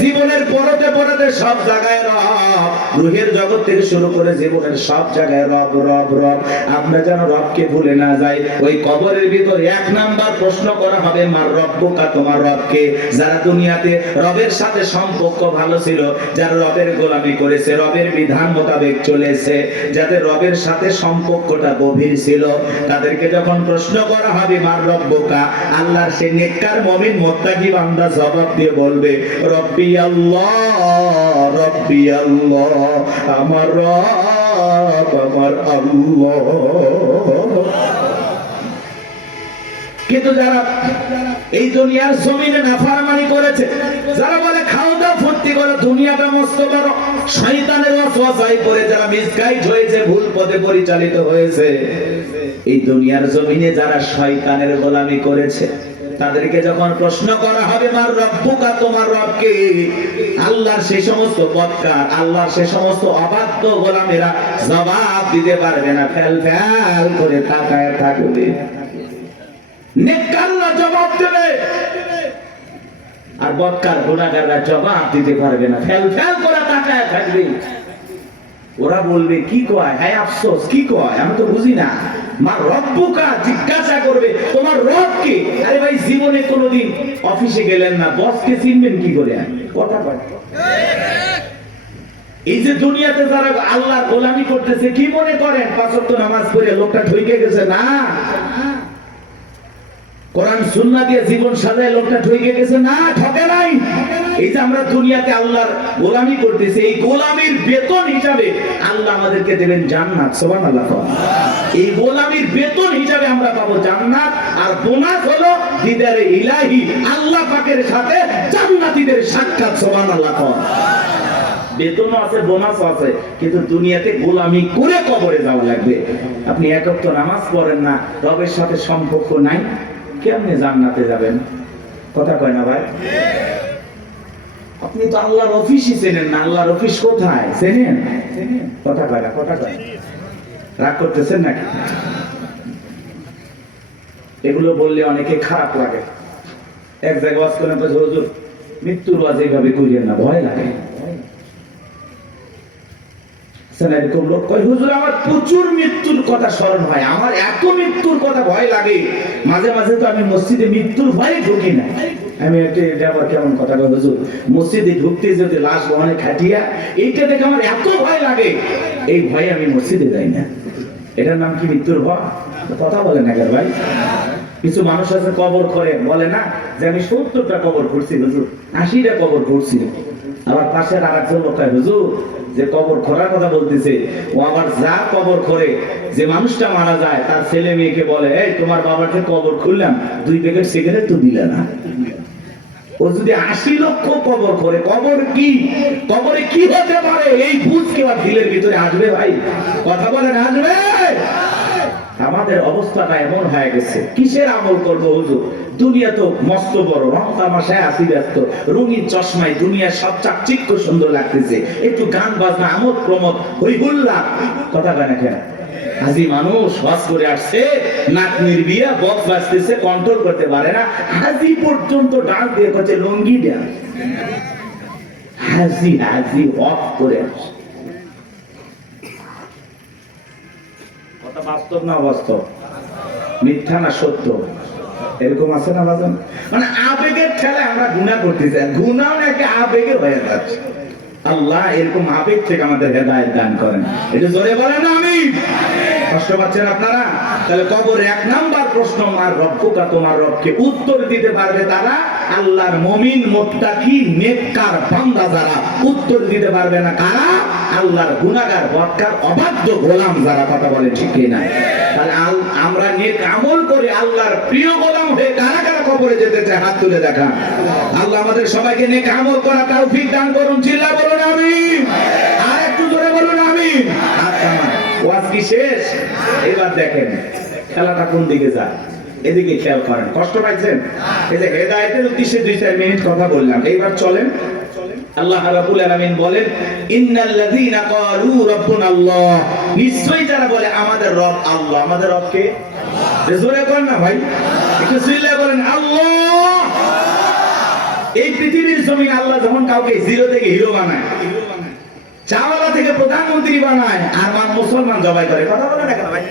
জীবনের পরতে পরতে সব জায়গায় রব, রুহের জগৎ থেকে শুরু করে জীবনের সব জায়গায় রব রব রব। আমরা যেন রবকে ভুলে না যাই। ওই কবরের ভিতরে 1 নাম্বার প্রশ্ন করা হবে, মার রব্বুকা, তোমার রব কে? যারা দুনিয়াতে রবের সাথে সম্পর্ক ভালো ছিল, যারা রবের গোলামি করেছে, রবের বিধান মোতাবেক চলেছে, যাদের রবের সাথে সম্পর্কটা গভীর ছিল, তাদেরকে যখন প্রশ্ন করা হবে মার রব্বুকা, আল্লাহর সেই নেককার মুমিন মুত্তাকি বান্দা জবাব দিয়ে বলবে, রব্বি আল্লাহ, রব্বি আল্লাহ, আমার রব আমার আল্লাহ। কিন্তু যারা এই দুনিয়ার জমিনে নাফরমানি করেছে, যারা বলে খাওয়া দাওয়া ফুর্তি করে, দুনিয়াটা মস্ত বড়, শয়তানের ওয়াসওয়াসায় পড়ে যারা মিসগাইড হয়েছে, ভুল পথে পরিচালিত হয়েছে, এই দুনিয়ার জমিনে যারা শয়তানের গোলামি করেছে, তাদেরকে যখন প্রশ্ন করা হবে মার রব্বুকা, তোমার রব কে? আল্লাহর সেই সমস্ত বদকার, আল্লাহর সেই সমস্ত অবাধ্য গোলামেরা জবাব দিতে পারবে না, ফেল ফেল করে তাকায় থাকবে। নেককাররা জবাব দেবে, আর বদকার গুনাহগাররা জবাব দিতে পারবে না, ফেল ফেল করে তাকায় থাকবে। ওরা বলবে কি কয়, হ্যাঁ আফসোস, কি কয় আমি তো বুঝি না। মা রব্বুকা জিজ্ঞাসা করবে তোমার রব কে? আরে ভাই জীবনে কোনোদিন অফিসে গেলেন না, বসকে চিনবেন কি করে? কথা কয়। এই যে দুনিয়াতে যারা আল্লাহর গোলামি করতেছে, কি মনে করেন 5 ওয়াক্ত নামাজ পড়ে লোকটা ঠইকে গেছে? না, কোরআন সুন্নাহ দিয়ে জীবন সাজায় লোকটা ঠকে গেছে? না, ঠকে নাই। এই যে আমরা দুনিয়াতে আল্লাহর গোলামি করতেছি, এই গোলামির বেতন হিসাবে আল্লাহ আমাদেরকে দেবেন জান্নাত। সুবহানাল্লাহ। এই গোলামির বেতন হিসাবে আমরা পাবো জান্নাত, আর বোনাস হলো দিদারে ইলাহি, আল্লাহ পাকের সাথে জান্নাতীদের সাক্ষাৎ। সুবহানাল্লাহ। বেতনও আছে, বোনাসও আছে, কিন্তু দুনিয়াতে গোলামি করে কবরে যাওয়া লাগবে। আপনি 1 ওয়াক্ত নামাজ পড়েন না, রবের সাথে সম্পর্ক নাই, কেমনে জান্নাতে যাবেন? কথা কয় না ভাই? আপনি তো আল্লাহর অফিসই চেনেন না। আল্লাহর অফিস কোথায় চেনেন? কথা কয় না, কথা কয়। রাগ করতেছেন নাকি? এগুলো বললে অনেকে খারাপ লাগে। এক জায়গায় ওয়াজ করেন, হুজুর মৃত্যুর ওয়াজ এইভাবে করিয়েন না, ভয় লাগে। এরকম লোক কয়, হুজুর আমার প্রচুর মৃত্যুর কথা স্মরণ হয়, আমার এত মৃত্যুর কথা ভয় লাগে, মাঝে মাঝে তো আমি মসজিদে মৃত্যুর ভয়ে ঢুকি না। আমি এটা আবার কেমন কথা কয় হুজুর, মসজিদে ঢুকতে যেতে লাশ বহনে খাটিয়া, এইটা দেখে আমার এত ভয় লাগে, এই ভয়ে আমি মসজিদে যাই না। এটার নাম কি মৃত্যুর ভয়? কথা বলেন না ভাই? কিছু মানুষ আছে কবর করে বলে না যে আমি 70টা কবর খুঁড়ছি হুজুর, 80টা কবর খুঁড়ছি। আবার পাশের আরেকজন লোক কয় হুজুর যে কবর খোঁড়ার কথা বলতেছে ও আবার যা কবর করে যে মানুষটা মারা যায় তার ছেলে মেয়েকে বলে এই তোমার বাবাকে কবর খুললাম 2 প্যাকেট সিগারেট তো দিলে না। ও যদি 80 লক্ষ কবর করে কবর কি, কবরে কি হতে পারে এই বুঝ কেউ দিলের ভিতরে আসবে ভাই? কথা বলেন আসবে? আমাদের অবস্থাটা এমন হয়ে গেছে, কিসের আমল করবো হুজুর? দুনিয়া তো মস্ত বড়, রং তামাশায় আসি ব্যস্ত, রঙিন চশমায় দুনিয়ার সব চাকচিক্য সুন্দর লাগতেছে, একটু গান বাজনা আমোদ প্রমোদ হই হুল্লা, কথা বলে না কেন? হাজি মানুষ হজ করে আসছে, নাতনির বিয়া, বক্স বাজতেছে, কন্ট্রোল করতে পারে না, হাজি পর্যন্ত ডান্স দিয়ে করছে লঙ্গি ডান্স। হাজি হাজি হজ করে আসছে। কথা বাস্তব না অবাস্তব? মিথ্যা না সত্য? এরকম আছে না বাজান? মানে আবেগের ঠেলায় আমরা গুনাহ করতেছি, গুনাহ নাকি আবেগে হয়ে যাচ্ছে। আল্লাহ এরকম আবেগ থেকে আমাদের হেদায়েত দান করেন। এটা জোরে বলেন আমিন। কষ্ট পাচ্ছেন আপনারা? তাহলে কবরে 1 নাম্বার প্রশ্ন, মার রব্বুকা, তোমার রবকে উত্তর দিতে পারবে তারা আল্লাহর মুমিন, মুত্তাকি, নেককার বান্দা যারা। উত্তর দিতে পারবে না কারা? আল্লাহর গুনাহগার, বদকার, অবাধ্য গোলাম যারা। কথা বলে ঠিক কি না? তাহলে আমরা নেক আমল করে আল্লাহর প্রিয় গোলাম হয়ে কারা কারা কবরে যেতে চায় হাত তুলে দেখা। আল্লাহ আমাদের সবাইকে নেক আমল করা তৌফিক দান করুন। চিল্লা বলুন আমিন। আর একটু জোরে বলুন আমিন। ওয়াজ কি শেষ? এবার দেখেন খেলাটা কোন দিকে যায়, এদিকে খেয়াল করেন। কষ্ট পাইছেন? এই যে হেদায়েতের উদ্দেশ্যে 2-4 মিনিট কথা বললাম, এইবার চলেন। আল্লাহ রাব্বুল আলামিন বলেন ইন্নাল্লাযীনা ক্বালু রাব্বুনা আল্লাহ, নিশ্চয়ই যারা বলে আমাদের রব আল্লাহ। আমাদের রব কে? জোরে করেন না ভাই, একটু চিল্লায়ে বলেন আল্লাহ। এই পৃথিবীর জমিন আল্লাহ যখন কাউকে জিরো থেকে হিরো বানায়, চাওয়ালা থেকে প্রধানমন্ত্রী বানায়, আর মুসলমান জবাই করে। কথা বলে না কেন ভাই?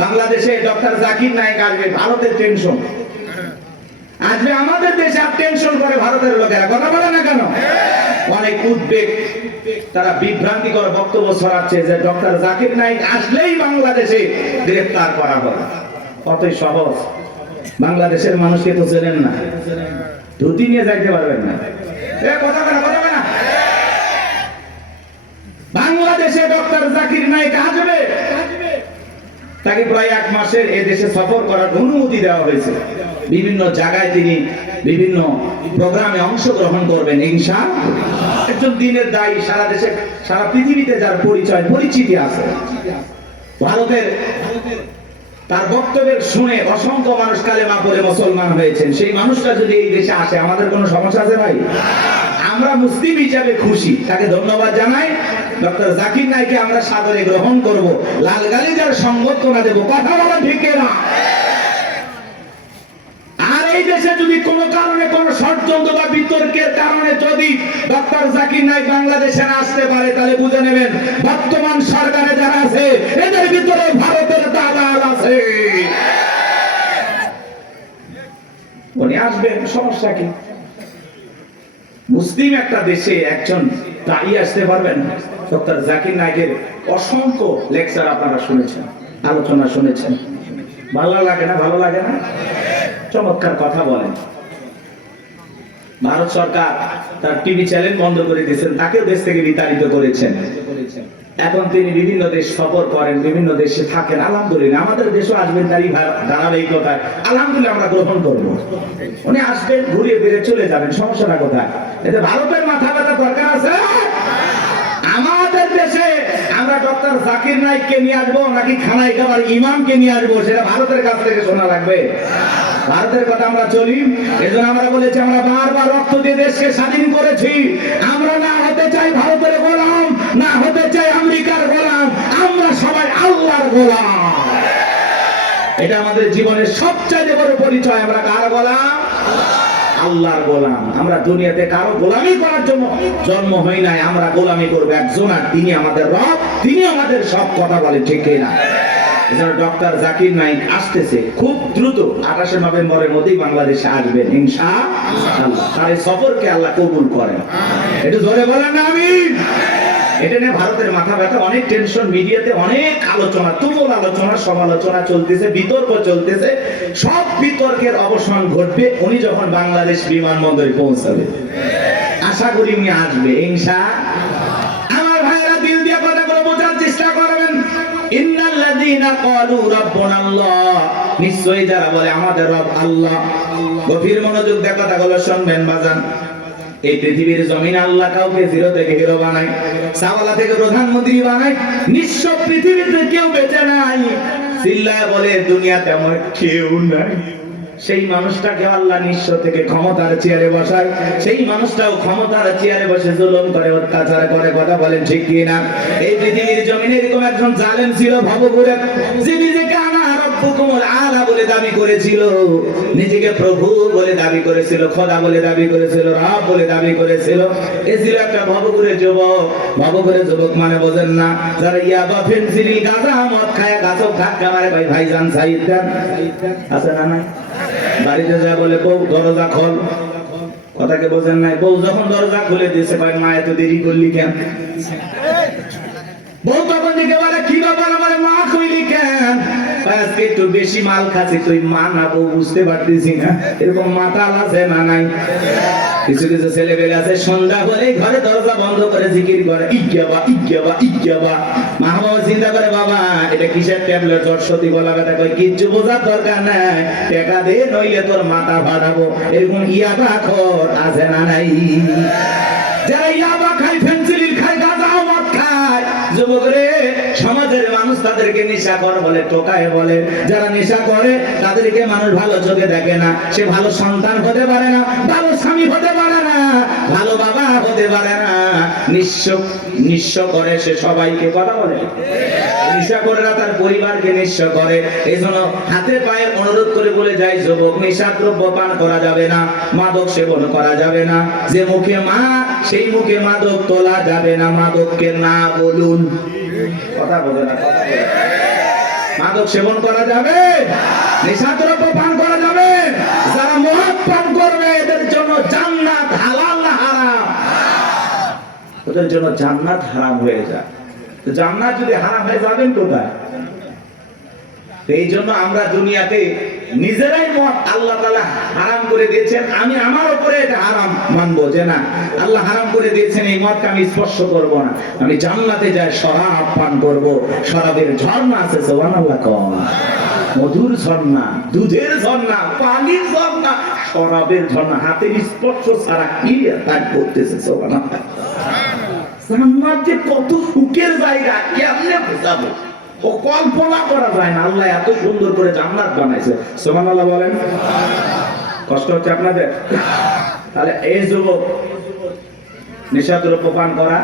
বাংলাদেশে ডক্টর জাকির নায়েক আসবে, ভারতের টেনশন আসবে, আমাদের দেশে আর টেনশন করে ভারতের লোকেরা। কথা বলে না কেন? অনেক উদ্বেগ, তারা বিভ্রান্তিকর বক্তব্য ছড়াচ্ছে যে ডক্টর জাকির নায়েক আসলেই বাংলাদেশে গ্রেফতার করা হবে। কতই সহজ। বাংলাদেশের মানুষকে তো চেনেন না, ধুতি নিয়ে যাইতে পারবেন না। কথা বলে না, বাংলাদেশে ডক্টর জাকির নায়েক আসবে, তাকে প্রায় 1 মাসের এই দেশে সফর করার অনুমতি দেওয়া হয়েছে। বিভিন্ন জায়গায় তিনি বিভিন্ন প্রোগ্রামে অংশগ্রহণ করবেন ইনশাআল্লাহ। একজন দিনের দায়ী, সারা দেশে সারা পৃথিবীতে যার পরিচয় পরিচিতি আছে। ভারতের তার বক্তব্যের শুনে অসংখ্য মানুষ কালেমা পড়ে মুসলমান হয়েছেন। সেই মানুষটা যদি এই দেশে আসে, আমাদের কোনো সমস্যা আছে ভাই? আমরা মুসলিম হিসাবে খুশি, তাকে ধন্যবাদ জানাই। ডক্টর জাকির নায়েককে আমরা সাদরে গ্রহণ করব, লাল গালিচার সংবর্ধনা দেব। কথা বলা ঠিক না? আর এই দেশে যদি কোনো কারণে কোনো ষড়যন্ত্র বা বিতর্কের কারণে যদি ডক্টর জাকির নায়েক বাংলাদেশে না আসতে পারে, তাহলে বুঝে নেবেন বর্তমান সরকারে যারা আছে এদের ভিতরে ভারতের দালাল আছে। উনি আসবেন, সমস্যা কি? মুসলিম একটা দেশে একজন দায়ী আসতে পারবেন? ডক্টর জাকির নায়েকের অসংখ্য লেকচার আপনারা শুনেছেন, আলোচনা শুনেছেন। ভালো লাগে না? ভালো লাগে না? চমৎকার কথা বলেন। ভারত সরকার তার টিভি চ্যানেল বন্ধ করে দিয়েছেন, তাকেও দেশ থেকে বিতাড়িত করেছেন। এখন তিনি বিভিন্ন দেশ সফর করেন, বিভিন্ন দেশে থাকেন। আলহামদুলিল্লাহ, আমাদের দেশও আসবেন, তারই ধারাবাহিকতায় আলহামদুলিল্লাহ আমরা গ্রহণ করব। উনি আসবেন, ঘুরিয়ে ফিরে চলে যাবেন, সমস্যাটা কোথায়? এতে ভারতের মাথা ব্যথা দরকার আছে? আমাদের দেশে আমরা ডক্টর জাকির নায়েককে নিয়ে আসবো নাকি খানায় খাবার ইমামকে নিয়ে আসবো, সেটা ভারতের কাছ থেকে শোনা লাগবে। ভারতের কথা আমরা চলি, এজন্য আমরা বলেছি আমরা বারবার রক্ত দিয়ে দেশকে স্বাধীন করেছি। আমরা না হতে চাই ভারতের গোলাম, না হতে চাই আমেরিকার গোলাম, আমরা সবাই আল্লাহর গোলাম। এটা আমাদের জীবনের সবচেয়ে বড় পরিচয়। আমরা কার গোলাম? আল্লাহর গোলাম। আমরা দুনিয়াতে কারো গোলামি করার জন্য জন্ম হই নাই, আমরা গোলামি করব একজন, আর তিনি আমাদের রব, তিনি আমাদের সব। কথা বলে ঠিক না? ডক্টর জাকির নায়েক আসতেছে খুব দ্রুত, 28 নভেম্বরের মধ্যেই বাংলাদেশে আসবেন ইনশাআল্লাহ। তার এই সফরকে আল্লাহ কবুল করেন। একটু জোরে বলেন আমিন। এটা নিয়ে ভারতের মাথা ব্যথা, অনেক টেনশন, মিডিয়াতে অনেক আলোচনা, তুমুল আলোচনা, সমালোচনা চলতেছে, বিতর্ক চলতেছে। সব বিতর্কের অবসান ঘটবে উনি যখন বাংলাদেশ বিমানবন্দরে পৌঁছাবে। আশা করি উনি আসবে ইনশাআল্লাহ। আমার ভাইরা দিল দিয়ে কথাগুলো বোঝার চেষ্টা করবেন। ইন্নাল্লাযীনা ক্বালু রাব্বুনাল্লাহ, নিশ্চয়ই যারা বলে আমাদের রব আল্লাহ। গভীর মনোযোগ দিয়ে কথাগুলো শুনবেন বাজান। এই পৃথিবীর জমিনে আল্লাহ কাউকে জিরো থেকে হিরো বানায়, সাওয়ালা থেকে প্রধানমন্ত্রী বানায়। নিঃস্ব পৃথিবীতে কেউ বেঁচে নাই। চিল্লায় বলে দুনিয়াতে আমার কেউ নাই। সেই মানুষটাকে আল্লাহ নিঃস্ব থেকে ক্ষমতার চেয়ারে বসায়। সেই মানুষটাও ক্ষমতার চেয়ারে বসে জুলুম করে, অত্যাচার করে। কথা বলেন ঠিক কি না? এই পৃথিবীর জমিনে এরকম একজন জালেম ছিল ভবঘুরে, যে নিজেকে আনা রব্বুকুমুল আলা বলে দাবি করেছিল, নিজেকে প্রভু বলে দাবি করেছিল, খোদা বলে দাবি করেছিল, রব বলে দাবি করেছিল। এ ছিল একটা ভবঘুরে যুবক। ভবঘুরে যুবক মানে বোঝেন না? যারা ইয়াবা, ফেনসিডিল, গাঁজা, মদ খায়, গাছক ধাক্কা মারে। ভাইজান সাইদ দেন আছে না? নাই। বাড়িতে যা বলে বউ দরজা খোল, কথাকে বোঝেন নাই? বউ যখন দরজা খুলে দিয়েছে, ভাই মা এত দেরি করলি কেন? বউ তখন দিকে বলে কি ব্যাপার, আমার মা কইলি কেন? আজকে একটু বেশি মাল খাচ্ছি, তুই মা না বউ বুঝতে পারতেছি না। এরকম মাতাল আছে না নাই? কিছু কিছু ছেলে পেলে আছে সন্ধ্যা হলে ঘরে দরজা বন্ধ করে জিকির করে, ইজ্ঞাবা ইজ্ঞাবা ইজ্ঞাবা। মা বাবা চিন্তা করে, বাবা এটা কিসের ট্যাবলেট, জ্বর সর্দি গলা ব্যথা, কই কিচ্ছু বোঝার দরকার নাই, টাকা দে নইলে তোর মাথা ফাটাবো। এরকম ইয়াবা খোর আছে না নাই? যারা ইয়াবা খায়, ফেনসিডিল খায়, গাঁজা মদ খায়, যুবক রে, সমাজের মানুষ তাদেরকে নেশাখোর বলে, টোকায় বলে। যারা নেশা করে তাদেরকে মানুষ ভালো চোখে দেখে না। সে ভালো সন্তান হতে পারে না, ভালো স্বামী হতে পারে না, ভালো বাবা হতে পারে না। নিঃস্ব করে সে সবাইকে। কথা বলে নেশাখোররা তার পরিবারকে নিঃস্ব করে। এই জন্য হাতে পায়ে অনুরোধ করে বলে যায়, যুবক নেশাদ্রব্য পান করা যাবে না, মাদক সেবন করা যাবে না। যে মুখে মা, সেই মুখে মাদক তোলা যাবে না। মাদককে না বলুন। কথা বলে না? কথা বলে। মাদক সেবন করা যাবে, নেশাদ্রব্য পান করা যাবে। যারা মদ পান করবে এদের জন্য জান্নাত হালাল না হারাম? ওদের জন্য জান্নাত হারাম হয়ে যায়। তো জান্নাত যদি হারাম হয়ে যাবেন কোথায়? এই জন্য আমরা দুনিয়াতে নিজেরাই মদ আল্লাহ তাআলা হারাম করে দিয়েছেন। আমি আমার উপরে এটা হারাম মানবো যে না, আল্লাহ হারাম করে দিয়েছেন, এই মদকে আমি স্পর্শ করব না। আমি জান্নাতে যাই শরাব পান করব। শরাবের ঝর্ণা আছে, সুবহানাল্লাহ কোন, মধুর ঝর্ণা, দুধের ঝর্ণা, পানির ঝর্ণা, শরাবের ঝর্ণা। হাতের স্পর্শ ছাড়া কি তার করতেছে? সুবহানাল্লাহ। জান্নাত যে কত সুখের জায়গা, কেমনে বোঝাবো? ও কল্পনা করা যায় না। আল্লাহ এত সুন্দর করে জান্নাত বানাইছে। সুবহানাল্লাহ বলেন। কষ্ট হচ্ছে আপনাদের? তাহলে এই যুবক নেশাদ্রব্য পান করা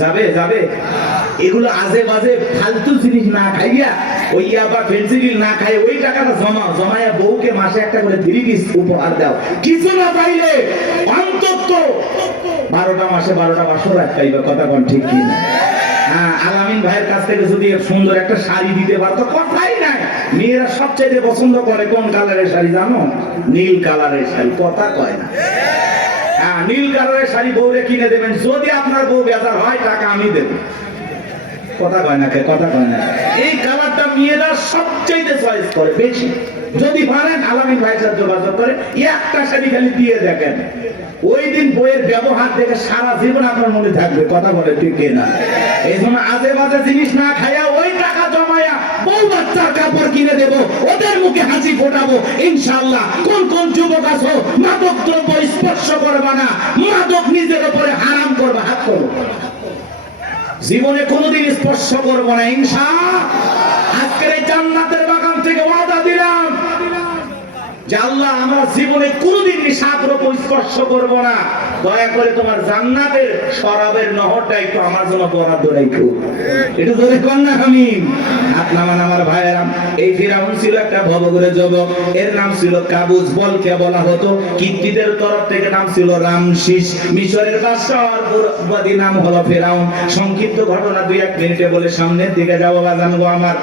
যাবে? যাবে? এগুলো আজে বাজে ফালতু জিনিস না খাইয়া, ওই ইয়াবা ফেনসিডিল না খাই, ওই টাকাটা জমায়া বউকে মাসে একটা করে 3 পিস উপহার দাও। কিছু না পাইলে অন্তত 12টা মাসে 12টা বাসর রাখতে। কথা কোন ঠিক কি না? হ্যাঁ, আলামিন ভাইয়ের কাছ থেকে যদি সুন্দর একটা শাড়ি দিতে পারতো, কথাই নাই। মেয়েরা সবচেয়ে পছন্দ করে কোন কালারের শাড়ি জানো? নীল কালারের শাড়ি। কথা কয় না? হ্যাঁ, নীল কালারের শাড়ি বউরে কিনে দেবেন। যদি আপনার বউ বেজার হয়, টাকা আমি দেব। কথা কয় না? কথা কয় না? এই কালারটা মেয়েরা সবচেয়ে চয়েস করে বেশি। যদি পারেন আলামিন ভাইয়ের সাথে যোগাযোগ করে একটা শাড়ি খালি দিয়ে দেখেন, ওই দিন বইয়ের ব্যবহার দেখে সারা জীবন আপনার মনে থাকবে। কথা বলে ঠিক না? এই জন্য আজে বাজে জিনিস না খাইয়া ওই টাকা জমায়া বউ বাচ্চার কাপড় কিনে দেব, ওদের মুখে হাসি ফোটাবো ইনশাআল্লাহ। কোন কোন যুবক আছো মাদক দ্রব্য স্পর্শ করবা না, মাদক নিজের উপরে হারাম করবা, হাত করো। জীবনে কোনোদিন স্পর্শ করবো না ইনশাআল্লাহ। আজকের এই জান্নাতের বাগান থেকে ওয়াদা দিলাম যে আল্লাহ আমরা জীবনে কোনোদিন নেশাদ্রব্য স্পর্শ করব না। দয়া করে তোমার জান্নাতের শরাবের নহরটা একটু আমার জন্য বরাদ্দ রাখো। একটু জোরে কর না আমিন। হাত নামান আমার ভাইয়েরা। এই ফিরাউন ছিল একটা ভবঘুরে যুবক। এর নাম ছিল কাবুজ। বলকে বলা হতো। কিত্তিদের তরফ থেকে নাম ছিল রামসিস। মিশরের বাদশাহর পুরোবাদী নাম হলো ফিরাউন। সংক্ষিপ্ত ঘটনা 2-1 মিনিটে বলে সামনের দিকে যাবো। জানবো আমার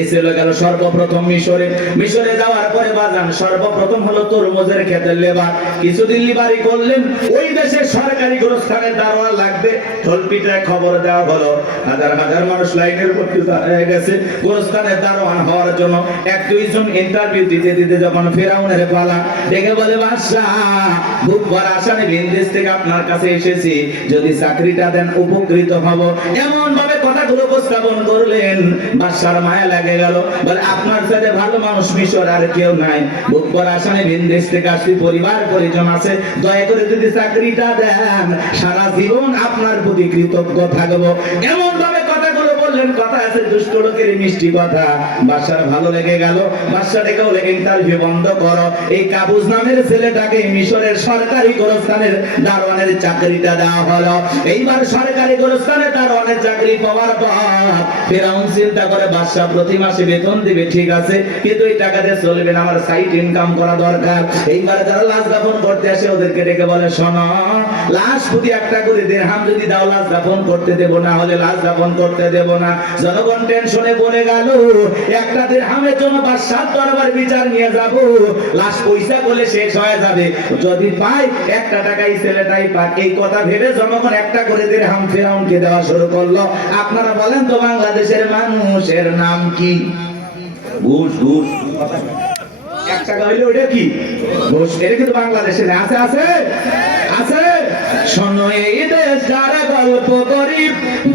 এই ছিল গেল সর্বপ্রথম মিশরে। মিশরে যাওয়ার পরে বাজান সর্বপ্রথম হলো তরমুজের ক্ষেতের লেবার। কিছুদিন লিবারি করলেন, ওই দেশের সরকারি গোরস্থানের দারোয়ান লাগবে। ঢোলপিটায় খবর দেওয়া হলো, হাজার হাজার মানুষ লাইনের উপর হয়ে গেছে গোরস্থানের দারোয়ান হওয়ার জন্য। এক দুইজন ইন্টারভিউ দিতে দিতে যখন ফেরাউনের পালা, ডেকে বলে বাদশা, বুক ভরা আশা নিয়ে বিদেশ থেকে আপনার কাছে এসেছি, যদি চাকরিটা দেন উপকৃত হব। এমন ভাবে কথাগুলো উপস্থাপন করলেন, বাদশার মায়া লাগে গেল। বলে আপনার সাথে ভালো মানুষ মিশর আর কেউ নাই, বুক ভরা আশা নিয়ে বিদেশ থেকে আসছি, পরিবার পরিজন আছে, দয়া করে যদি চাকরিটা দেন সারা জীবন আপনার প্রতি কৃতজ্ঞ থাকবো। এমন ভাবে কথাগুলো বললেন, কথা আছে দুষ্ট লোকের মিষ্টি কথা। বাদশার ভালো লেগে গেল। বাদশা ডেকে বলে ইন্টারভিউ বন্ধ করো, এই কাবুজ নামের ছেলেটাকে মিশরের সরকারি গোরস্থানের দারোয়ানের চাকরিটা দেওয়া হলো। এইবার সরকারি গোরস্থানের দারোয়ানের চাকরি পাওয়ার পর ফেরাউন চিন্তা করে বাদশা প্রতি মাসে বেতন দিবে, ঠিক আছে, কিন্তু এই টাকা দিয়ে চলবে না, আমার সাইড ইনকাম করা দরকার। এইবার যারা লাশ দাফন করতে আসে ওদেরকে ডেকে বলে, শোনো, লাশ প্রতি একটা করে দিরহাম যদি দাও লাশ দাফন করতে দেব, না হলে লাশ দাফন করতে দেব না। জনগণ টেনশনে পড়ে গেল, একটা দিরহামের জন্য বাদশার দরবার বিচার নিয়ে যাব, লাশ পয়সা বলে শেষ হয়ে যাবে, যদি পাই একটা টাকাই ছেলেটাই পাক। এই কথা ভেবে জনগণ একটা করে দিরহাম ফেরাউনকে দেওয়া শুরু করলো। আপনারা বলেন তো বাংলাদেশের মানুষের নাম কি? ঘুষ। ঘুষ এক টাকা হইলে ওটা কি ঘুষ? এটা কিন্তু বাংলাদেশে আছে আছে আছে। শোনো, এই দেশ যারা গল্প করি,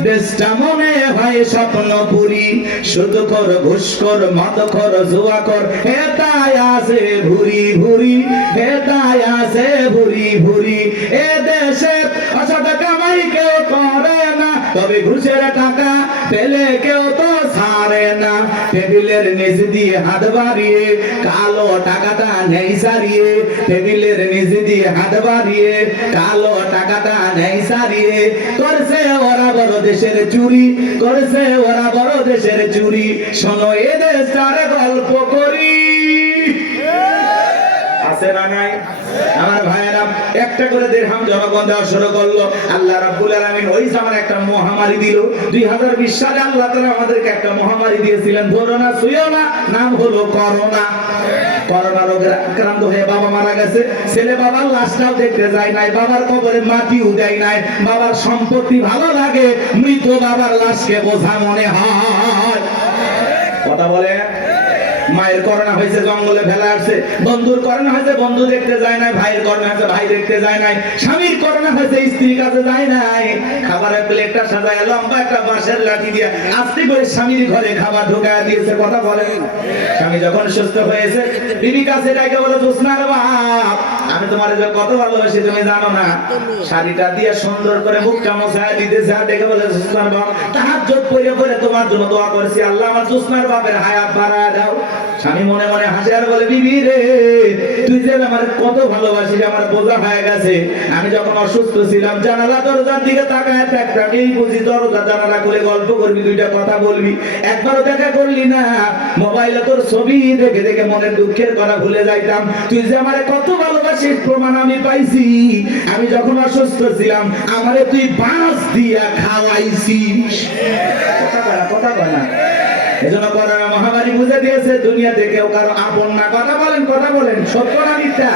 দেশটা মনে হয় স্বপ্নপুরী, শুধু কর ঘুষ কর মদ কর জুয়া কর, হেতায় আছে ভুরি ভুরি, হেতায় আছে ভুরি ভুরি। এ দেশে অসৎ কামাই কেউ করে না, তবে ঘুষের টাকা পেলে কেউ তো ছাড়ে না। টেবিলের নিচ দিয়ে হাত বাড়িয়ে কালো টাকাটা নেই সারিয়ে, টেবিলের নিচ দিয়ে হাত বাড়িয়ে কালো টাকাটা নেই সারিয়ে, করছে ওরা বড় দেশের চুরি, করছে ওরা বড় দেশের চুরি। শোনো, এ দেশটার গল্প করি, আছে না নাই? আমার ভাইয়েরা, একটা করে দিরহাম জনগণ দেওয়া শুরু করলো। আল্লাহ রাব্বুল আলামিন ওই জামান একটা মহামারী দিল। 2020 সালে আল্লাহ তাআলা আমাদেরকে একটা মহামারী দিয়েছিলেন, ধরো না ছুঁয়ো না, নাম হলো করোনা। করোনা রোগে আক্রান্ত হয়ে বাবা মারা গেছে, ছেলে বাবার লাশটাও দেখতে যায় নাই, বাবার কবরে মাটিও দেয় নাই। বাবার সম্পত্তি ভালো লাগে, মৃত বাবার লাশকে বোঝা মনে হয়। কথা বলে, মায়ের করোনা হয়েছে জঙ্গলে ফেলা আসছে, বন্ধুর করোনা হয়েছে বন্ধু দেখতে যায় নাই, ভাইয়ের করোনা হয়েছে ভাই দেখতে যায় নাই, স্বামীর করোনা হয়েছে স্ত্রীর কাছে যায় নাই। খাবারের প্লেটটা সাজায় লম্বা একটা বাঁশের লাঠি দিয়ে আস্তে করে স্বামীর ঘরে খাবার ঢোকায় দিয়েছে। কথা বলেন, স্বামী যখন সুস্থ হয়েছে বিবি কাছে ডাকে বলে, জোসনার বাপ, আমি তোমার যে কত ভালোবাসি তুমি জানো না। শাড়িটা দিয়ে সুন্দর করে মুখটা মোছায় দিতেছে, আর ডেকে বলে, জোসনার বাপ, তাহাজ্জুদ পড়ে পড়ে তোমার জন্য দোয়া করেছি, আল্লাহ আমার জোসনার বাপের হায়াত বাড়ায় দাও। স্বামী মনে মনে হাসে আর বলে, বিবি রে, তুই যে আমার কত ভালোবাসিস, আমার বোঝা হয়ে গেছে। আমি যখন অসুস্থ ছিলাম জানালা দরজার দিকে তাকায় থাকতাম, এই বুঝি দরজা জানালা করে গল্প করবি, দুইটা কথা বলবি, একবারও দেখা করলি না। মোবাইলে তোর ছবি দেখে দেখে মনের দুঃখের কথা ভুলে যাইতাম। তুই যে আমারে কত ভালোবাসিস প্রমাণ আমি পাইছি। আমি যখন অসুস্থ ছিলাম আমারে তুই বাঁশ দিয়া খাওয়াইছিস। কথা বলে না। এজন্য করোনা মহামারী বুঝে দিয়েছে, দুনিয়াতে কেউ কারো আপন না। কথা বলেন সত্য না মিথ্যা?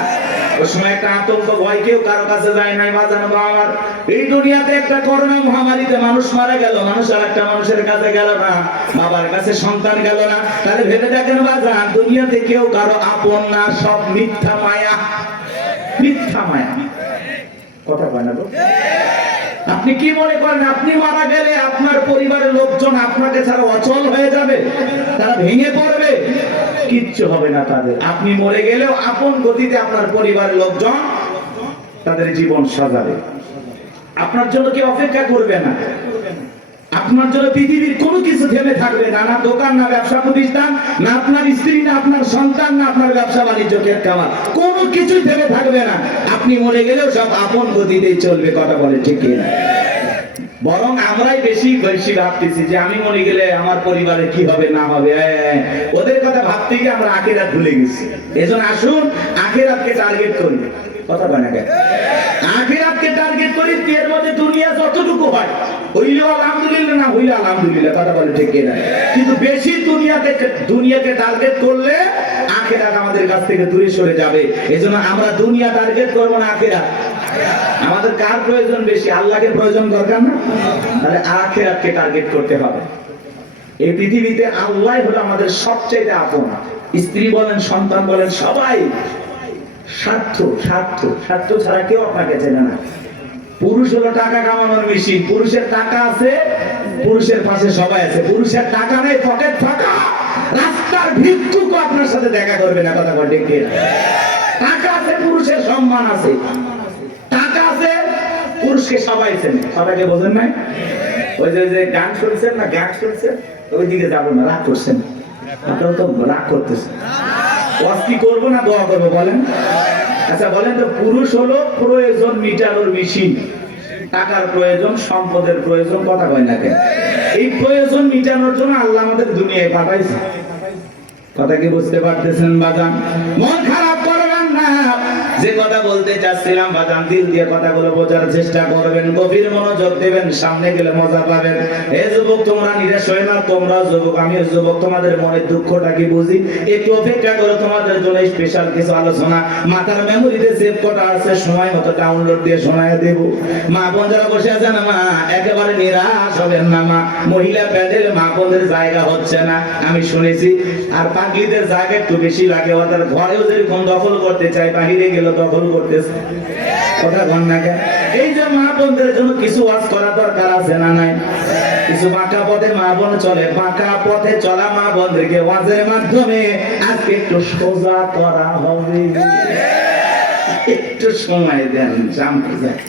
ওই সময় একটা আতঙ্ক ভয়, কেউ কারো কাছে যায় নাই। বাজানো বাবার, এই দুনিয়াতে একটা করোনা মহামারীতে মানুষ মারা গেল, মানুষ আর একটা মানুষের কাছে গেল না, বাবার কাছে সন্তান গেল না। তাহলে ভেবে দেখেন বাজান, দুনিয়াতে কেউ কারো আপন না, সব মিথ্যা মায়া, মিথ্যা মায়া। কথা বলে না তো? আপনি কি মনে করেন আপনি মারা গেলে আপনার পরিবারের লোকজন আপনাকে ছাড়া অচল হয়ে যাবে, তারা ভেঙে পড়বে? কিচ্ছু হবে না তাদের। আপনি মরে গেলেও আপন গতিতে আপনার পরিবারের লোকজন তাদের জীবন সাজাবে, আপনার জন্য কেউ অপেক্ষা করবে না। আপনার জন্য পৃথিবীর কোনো কিছু থেমে থাকবে না, না দোকান, না ব্যবসা প্রতিষ্ঠান, না আপনার স্ত্রী, না আপনার সন্তান, না আপনার ব্যবসা বাণিজ্য কামার, কোনো কিছুই থেমে থাকবে না। আপনি মরে গেলেও সব আপন গতিতেই চলবে। কথা বলে ঠিক না? বরং আমরাই বেশি বেশি ভাবতেছি যে আমি মরে গেলে আমার পরিবারে কি হবে না হবে, ওদের কথা ভাবতে গিয়ে আমরা আখিরাত ভুলে গেছি। এজন্য আসুন আখিরাতকে টার্গেট করি। কথা বলে না? আখিরাতকে টার্গেট করি, এর মধ্যে দুনিয়া যতটুকু হয় হইলেও আলহামদুলিল্লাহ, না হইলে আলহামদুলিল্লাহ, কথা বলে ঠিক কিনা? কিন্তু বেশি দুনিয়াকে টার্গেট করলে আখিরাত আমাদের কাছ থেকে দূরে সরে যাবে। এজন্য আমরা দুনিয়া টার্গেট করব না, আখিরাত। আমাদের কার প্রয়োজন বেশি? আল্লাহকে প্রয়োজন দরকার না? তাহলে আখিরাতকে টার্গেট করতে হবে। এই পৃথিবীতে আল্লাহ হলো আমাদের সবচেয়ে আপন। স্ত্রী বলেন, সন্তান বলেন, সবাই স্বার্থ স্বার্থ স্বার্থ ছাড়া কেউ আপনাকে চেনে না। পুরুষ হলো টাকা কামানোর মেশিন। পুরুষের টাকা আছে, পুরুষের পাশে সবাই আছে। পুরুষের টাকা নেই, পকেট ফাঁকা, রাস্তার ভিক্ষুকও আপনার সাথে দেখা করবে না, কথা বলে কে? টাকা আছে, পুরুষের সম্মান আছে। টাকা আছে, পুরুষকে সবাই চেনে। কথাকে বোঝেন নাই? ওই যে গান শুনছেন না, গান শুনছেন, ওইদিকে যাবো না, রাগ করছেন। আপনারা তো রাগ করতেছেন। কি করবো না দোয়া করবো বলেন? আচ্ছা বলেন তো, পুরুষ হলো প্রয়োজন মিটানোর মেশিন। টাকার প্রয়োজন, সম্পদের প্রয়োজন, কথা কয় না কেন? এই প্রয়োজন মিটানোর জন্য আল্লাহ আমাদের দুনিয়ায় পাঠাইছে। কথা কি বুঝতে পারতেছেন বাজান? মন খারাপ করবেন না। যে কথা বলতে চাচ্ছিলাম বাজান, দিল দিয়ে কথাগুলো বোঝার চেষ্টা করবেন, গভীর মনোযোগ দেবেন, সামনে গেলে মজা পাবেন। এই যুবক, তোমরা নিরাশ হয়ে না, তোমরা যুবক, আমিও যুবক, তোমাদের মনের দুঃখটা কি বুঝি। একটু অপেক্ষা করো, তোমাদের জন্য স্পেশাল কিছু আলোচনা মাথার মেমোরিতে সেভ করা আছে, সময় মতো ডাউনলোড দিয়ে শোনায় দেব। মা বোন যারা বসে আছেন, মা একেবারে নিরাশ হবেন না। মা মহিলা প্যান্ডেল মা বোনদের জায়গা হচ্ছে না, আমি শুনেছি। আর পাগলিদের জায়গা একটু বেশি লাগে। ওদের ঘরেও যেরকম দখল করতে চাই, বাহিরে গেলে দখল করতেছে, কথা বল না কেন? এই যে মা বোনদের জন্য কিছু ওয়াজ করা দরকার আছে না নাই? কিছু বাঁকা পথে মা বোন চলে, বাঁকা পথে চলা মা বোনদেরকে ওয়াজের মাধ্যমে আজকে একটু সোজা করা হবে। একটু সময় দেন, সামনে যায়।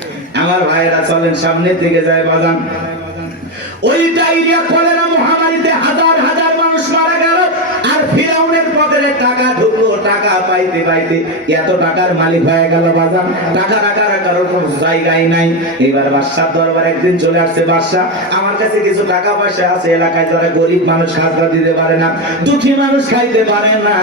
আমার ভাইরা চলেন, সামনে থেকে যায় বাজান। ওই ডায়রিয়া কলেরা মহামারীতে হাজার হাজার মানুষ মারা গেল, আর ফিরাউনের পকেটে টাকা ঢুকলো। টাকা পাইতে পাইতে এত টাকার মালিক হয়ে গেল বাজান, টাকা রাখার কারোর কোনো জায়গায় নাই। এবার বাদশার দরবার একদিন চলে আসছে, বাদশা আমার কাছে কিছু টাকা পয়সা আছে, এলাকায় যারা গরিব মানুষ খাজনা দিতে পারে না, দুঃখী মানুষ খাইতে পারে না,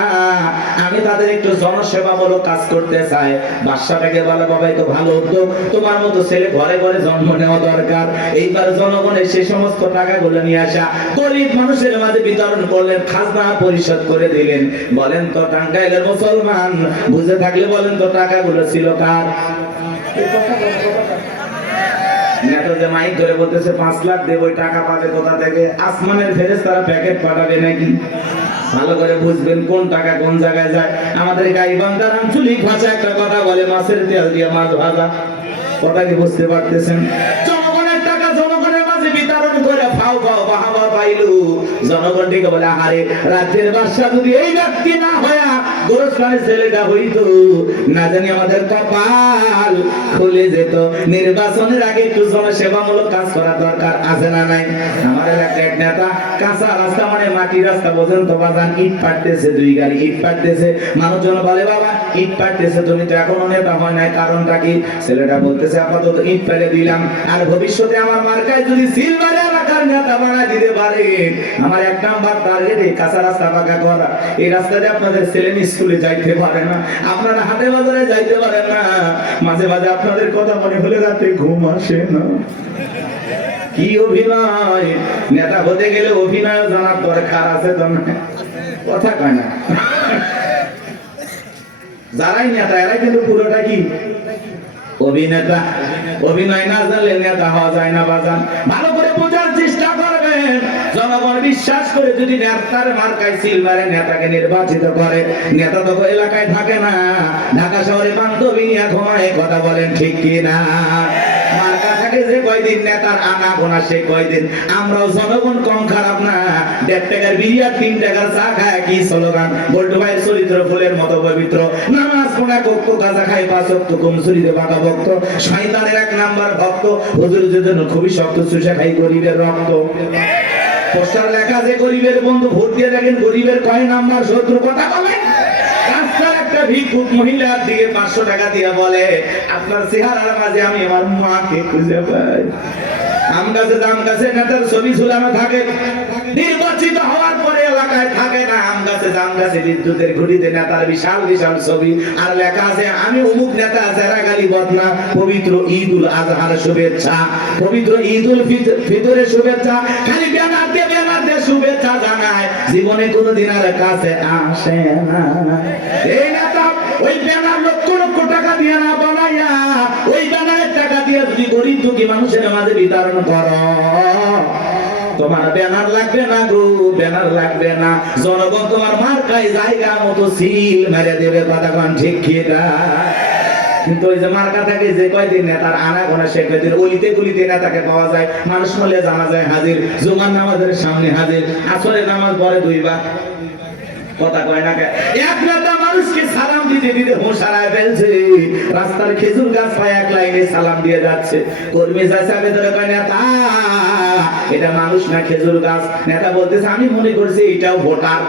আমি তাদের একটু জনসেবামূলক কাজ করতে চাই। বাদশাটাকে বলে, বাবা এই তো ভালো উদ্যোগ, তোমার মতো ছেলে ঘরে ঘরে জন্ম নেওয়া দরকার। এইবার জনগণের সে সমস্ত টাকাগুলো নিয়ে আসা গরিব মানুষের মাঝে বিতরণ করলেন, খাজনা পরিশোধ করে দিলেন। বলেন তো টাঙ্গাইলের মুসলমান বুঝে থাকলে বলেন তো, টাকাগুলো ছিল কার? নেতা যে মাইক ধরে বলতেছে 5 লাখ দেব, ওই টাকা পাবে কোথা থেকে? আসমানের ফেরেশতারা প্যাকেট পাঠাবে নাকি? ভালো করে বুঝবেন কোন টাকা কোন জায়গায় যায়। আমাদের গাইবান্ধার আঞ্চলিক ভাষা একটা কথা বলে, মাছের তেল দিয়ে মাছ ভাজা। কথা কি বুঝতে পারতেছেন? জনগণের টাকা জনগণের মাঝে বিতরণ করে ফাও ফাও বাহাবা পাইলু। জনগণ থেকে বলে, আরে রাজ্যের বাদশা যদি এই ব্যক্তি না হয়া গোরস্থানের ছেলেটা হইতো, না জানি আমাদের কপাল খুলে যেত। নির্বাচনের আগে একটু জনসেবামূলক কাজ করা দরকার আছে না নাই? আমার এলাকার নেতা কাঁচা রাস্তা মানে মাটির রাস্তা বোঝেন তো বাজান, ইট পাড়তেছে, 2 গাড়ি ইট পাড়তেছে। মানুষজন বলে, বাবা ইট পাড়তেছে, তুমি তো এখনো নেতা হয় নাই, কারণটা কি? ছেলেটা বলতেছে, আপাতত ইট পেলে দিলাম, আর ভবিষ্যতে আমার মার্কায় যদি সিলভারে এলাকার নেতা বানায় দিতে পারে, আমার 1 নাম্বার টার্গেট এই কাঁচা রাস্তা পাকা করা। এই রাস্তাতে আপনাদের ছেলে স্কুলে যাইতে পারে না, আপনারা হাটে বাজারে যাইতে পারেন না, মাঝে মাঝে আপনাদের কথা মনে হলে রাতে ঘুম আসে না। কি অভিনয়! নেতা হতে গেলে অভিনয় জানার দরকার আছে তো না? কথা কয় না। যারাই নেতা এরাই কিন্তু পুরোটা কি অভিনেতা। অভিনয় না জানলে নেতা হওয়া যায় না বাজান। ভালো করে বোঝার চেষ্টা করবেন। জনগণ বিশ্বাস করে যদি নেতার মার্কায় সিলভারে নেতাকে নির্বাচিত করে, নেতা তো এলাকায় থাকে না, ঢাকা শহরে বান্ধবী নিয়ে ঘুমায়। কথা বলেন ঠিক কি না? মার্কা থাকে যে কয়দিন, নেতার আনা গোনা সে কয়দিন। আমরাও জনগণ কম খারাপ না। 1.5 টাকার বিরিয়ার 3 টাকার চা খায় কি স্লোগান? বল্টু ভাইয়ের চরিত্র ফুলের মতো পবিত্র। নামাজ পড়া কক্ষ গাঁজা খাই 5 ওয়াক্ত, কমসুরিতে বাঁকা ভক্ত, শয়তানের 1 নাম্বার ভক্ত, হুজুরের জন্য খুবই শক্ত, চুষা খাই গরিবের রক্ত। পোস্টার লেখা যে গরিবের বন্ধু, ভোট দিয়ে দেখেন গরিবের কয় নাম্বার শত্রু। কথা বলেন। রাস্তার একটা ভিক্ষুক মহিলার দিকে 500 টাকা দিয়ে বলে, আপনার চেহারার মাঝে আমি আমার মাকে খুঁজে পাই। আম গাছে নেতার ছবি ঝুলানো থাকে, নির্বাচিত হওয়ার পরে এলাকায় থাকে না। আম গাছে জাম গাছে বিদ্যুতের ঘড়িতে নেতার বিশাল বিশাল ছবি, আর লেখা আছে আমি অমুক নেতা যারা গালি বদনা, পবিত্র ঈদুল আজহার শুভেচ্ছা, পবিত্র ঈদুল ফিতরের শুভেচ্ছা, খালি ব্যানার দিয়ে শুভেচ্ছা জানায়, জীবনে কোনোদিন আর কাছে আসে না। এই নেতা ওই ব্যানার লক্ষ লক্ষ টাকা দিয়ে না বানাইয়া ওই ব্যানারের টাকা দিয়ে যদি গরিব দুঃখী মানুষের মাঝে বিতরণ করো, তোমার ব্যানার লাগবে না গো, ব্যানার লাগবে না। জনগণ তোমার মার্কায় জায়গা মতো সিল মেরে দেবে, কথা কোন ঠিক কি না? কিন্তু ওই যে মার্কা থাকে যে কয়দিন নেতার আনাগোনা সে কয়দিন অলিতে গলিতে নেতাকে পাওয়া যায়, মানুষ মলে জানা যায় হাজির, জুমার নামাজের সামনে হাজির, আসরের নামাজ পড়ে দুইবার, কথা কয় না। এক নেতা মানুষকে সালাম দিতে দিতে হোশ হারায় ফেলছে, রাস্তার খেজুর গাছ পায় এক লাইনে সালাম দিয়ে যাচ্ছে, কর্মী চাচা ভেতরে কয় নেতা এটা মানুষ না খেজুর গাছ। নেতা বলতেছে আমি মনে করছি এটাও ভোটার।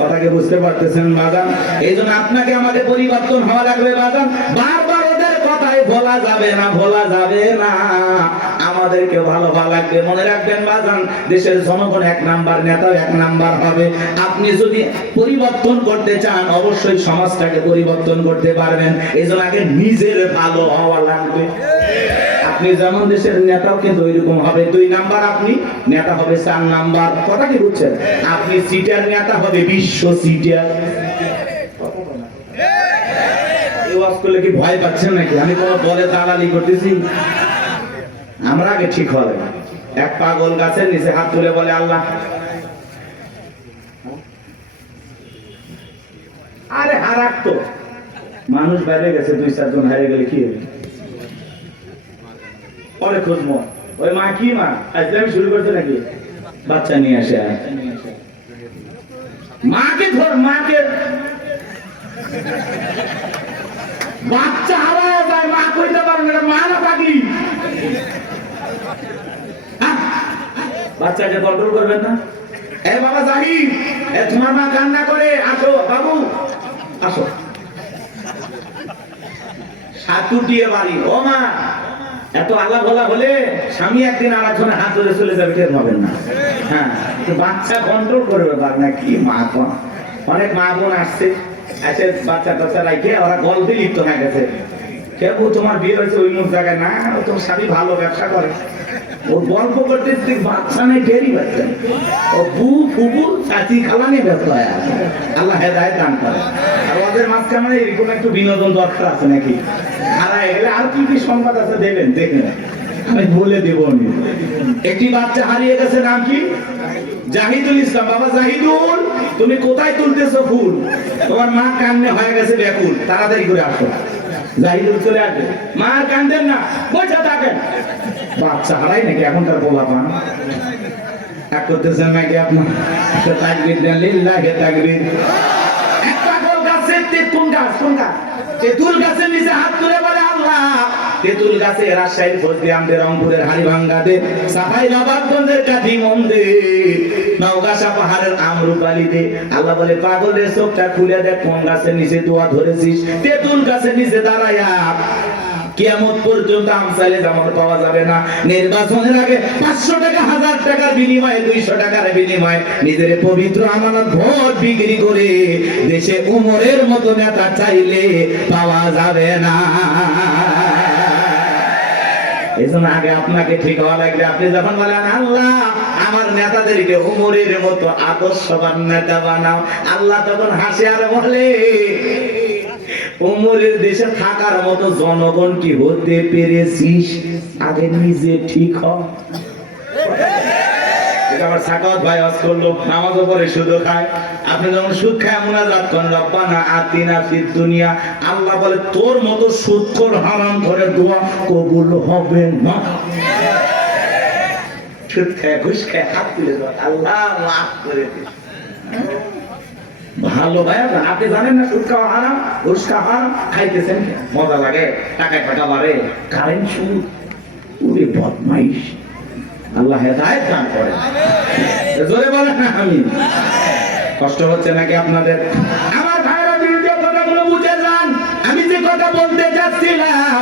কথাকে বুঝতে পারতেছেন বাজান? এই জন্য আপনাকে আমাদের পরিবর্তন হওয়া লাগবে বাজান। বারবার ওদের কথায় ভোলা যাবে না, ভোলা যাবে না, আমাদেরকে ভালো ভালো লাগবে। মনে রাখবেন বাজান, দেশের জনগণ এক নাম্বার, নেতাও এক নাম্বার হবে। আপনি যদি পরিবর্তন করতে চান অবশ্যই সমাজটাকে পরিবর্তন করতে পারবেন, এই জন্য আগে নিজের ভালো হওয়া লাগবে। আপনি যেমন দেশের নেতাও কিন্তু ওইরকম হবে। 2 নাম্বার আপনি নেতা হবে 4 নাম্বার, কথা কি বুঝছেন? আপনি সিটার নেতা হবে বিশ্ব সিটার। এই ওয়াজ করলে কি ভয় পাচ্ছেন নাকি? আমি কোন দলে দালালি করতেছি? আমরা আগে ঠিক হবে। এক পাগল গাছের নিচে হাত তুলে বলে আল্লাহ, আরে হারাক তো মানুষ বাইরে গেছে, 2-4 জন হারিয়ে গেলে কি হবে? পরে খুঁজব ওই মা কি মা আজকে শুরু করছে নাকি বাচ্চা নিয়ে আসে, মাকে ধর, মাকে বাচ্চা হারায় যায়, মা কইতে পারবে না, মা না পাগলি। বাচ্চাকে কন্ট্রোল করবেন না। এ বাবা জাহিদ, এ তোমার মা কান্না করে, আসো বাবু আসো। সাতুটিয়ে বাড়ি, ও মা এত আলা বলা হলে স্বামী একদিন আর একজনের হাত ধরে চলে যাবে, টের পাবেন না। হ্যাঁ, বাচ্চা কন্ট্রোল করবে না কি মা। অনেক মা বোন আসছে, এসে বাচ্চা টাচ্চা রাখে ওরা গল্পে লিপ্ত হয়ে গেছে। কেউ তোমার বিয়ে হয়েছে ওই মুখ জায়গায় না, তোমার স্বামী ভালো ব্যবসা করে, ও গল্প করতে বাচ্চা নেই, টেরই বাচ্চা, ও বু ফুবু চাচি খালা নিয়ে ব্যস্ত হয়ে আছে। আল্লাহ হেদায়েত দান করে। আর ওদের মাঝখানে এরকম একটু বিনোদন দরকার আছে নাকি? হারায় গেলে আর কি কি সংবাদ আছে দেবেন, দেখবেন, আমি বলে দেব। একটি বাচ্চা হারিয়ে গেছে, নাম কি? জাহিদুল ইসলাম। বাবা জাহিদুল, তুমি কোথায় তুলতেছো ফুল? তোমার মা কান্নে হয়ে গেছে ব্যাকুল, তাড়াতাড়ি করে আসো। জাহিদুল চলে আসবে, মা কান্দেন না, বসে থাকেন। বাচ্চা হারাই নাকি এখনকার পোলা পান? এক করতেছেন নাকি আপনার? তাকবীর দেন, লিল্লাহি তাকবীর। একটা গোল গাছের তেঁতুল গাছ, কোন গাছ? তেঁতুল গাছের নিচে হাত তুলে বলে আল্লাহ, তেঁতুল গাছে রাজশাহীর ফজলিয়ামদে, রংপুরের হাড়িভাঙ্গাতে, সাফাই নবাবগঞ্জের কাঠিমন্দে, নওগাঁসা পাহাড়ের আমরুপালিতে। আল্লাহ বলে পাগলের চোখটা খুলে দেখ, কোন গাছের নিচে দোয়া ধরেছিস? তেঁতুল গাছের নিচে দাঁড়ায়া। কিয়ামত পর্যন্ত আমসালে জামাত পাওয়া যাবে না। নির্বাচনের আগে 500 টাকা, 1000 টাকার বিনিময়ে, 200 টাকার বিনিময়ে নিজের পবিত্র আমানত ভোট বিক্রি করে দেশে উমরের মতো নেতা চাইলে পাওয়া যাবে না। এজন্য আগে আপনাকে ঠিক হওয়া লাগবে। আপনি যখন বলেন আল্লাহ আমার নেতাদেরকে উমরের মতো আদর্শবান নেতা বানাও, আল্লাহ তখন হাসে আর বলে উমরের দেশে থাকার মতো জনগণ কি হতে পেরেছিস? আগে নিজে ঠিক হ। আমার সাকাওয়াত ভাই আজ করলো, নামাজও পড়ে সুদও খায়। আপনি যখন সুদ খায় মুনাজাত করেন রব্বানা আতিনা ফিদ দুনিয়া, আল্লাহ বলে তোর মতো সুদখোর হারাম করে দোয়া কবুল হবে না। সুদ খায়, ঘুষ খায়, হাত তুলে দাও, আল্লাহ মাফ করে দিন। ভালো ভাই, আপনি জানেন না সুদ খাওয়া হারাম, ঘুষ খাওয়া হারাম, খাইতেছেন মজা লাগে, টাকায় টাকা বাড়ে, কারেন্ট সুদ, ওরে বদমাইশ। আল্লাহ হেদায়েত দান করে। জোরে বলেন না আমিন। কষ্ট হচ্ছে নাকি আপনাদের? আমার ভাইরা বিরুদ্ধে কথাগুলো বুঝে যান। আমি যে কথা বলতে যাচ্ছিলাম,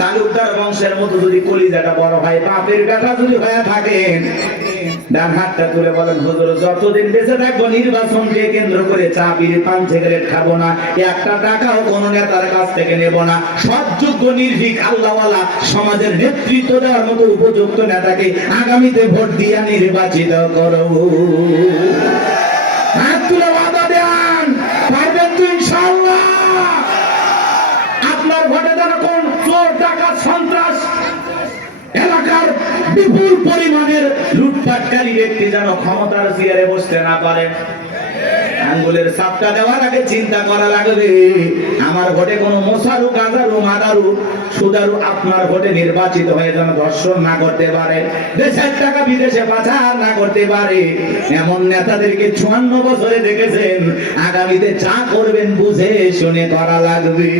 তালুকদার বংশের মতো যদি কলিজাটা বড় হয়, বাপের বেটা যদি হয়ে থাকেন, ডান হাতটা তুলে বলেন, হুজুর যতদিন বেঁচে থাকবো নির্বাচনকে কেন্দ্র করে চা বিড়ি পান সিগারেট খাবো না, একটা টাকাও কোন নেতার কাছ থেকে নেব না, সৎযোগ্য নির্ভীক আল্লাহওয়ালা সমাজের নেতৃত্ব দেওয়ার মতো উপযুক্ত নেতাকে আগামীতে ভোট দিয়া নির্বাচিত করব। হাত তুলে ওয়াদা দেন, পারবেন তো ইনশাআল্লাহ? আপনার ভোটে যেন কোন চোর ডাকাত সন্ত্রাস এলাকার বিপুল পরিমাণের লুটপাটকারী ব্যক্তি যেন ক্ষমতার চেয়ারে বসতে না পারে। আঙ্গুলের ছাপটা দেওয়ার আগে চিন্তা করা লাগবে, আমার ভোটে কোনো মোসারু গাজারু মাদারু সুদারু আপনার ভোটে নির্বাচিত হয়ে যেন ধর্ষণ না করতে পারে, দেশের টাকা বিদেশে পাচার না করতে পারে। এমন নেতাদেরকে 54 বছরে দেখেছেন, আগামীতে চা করবেন বুঝে শুনে করা লাগবে।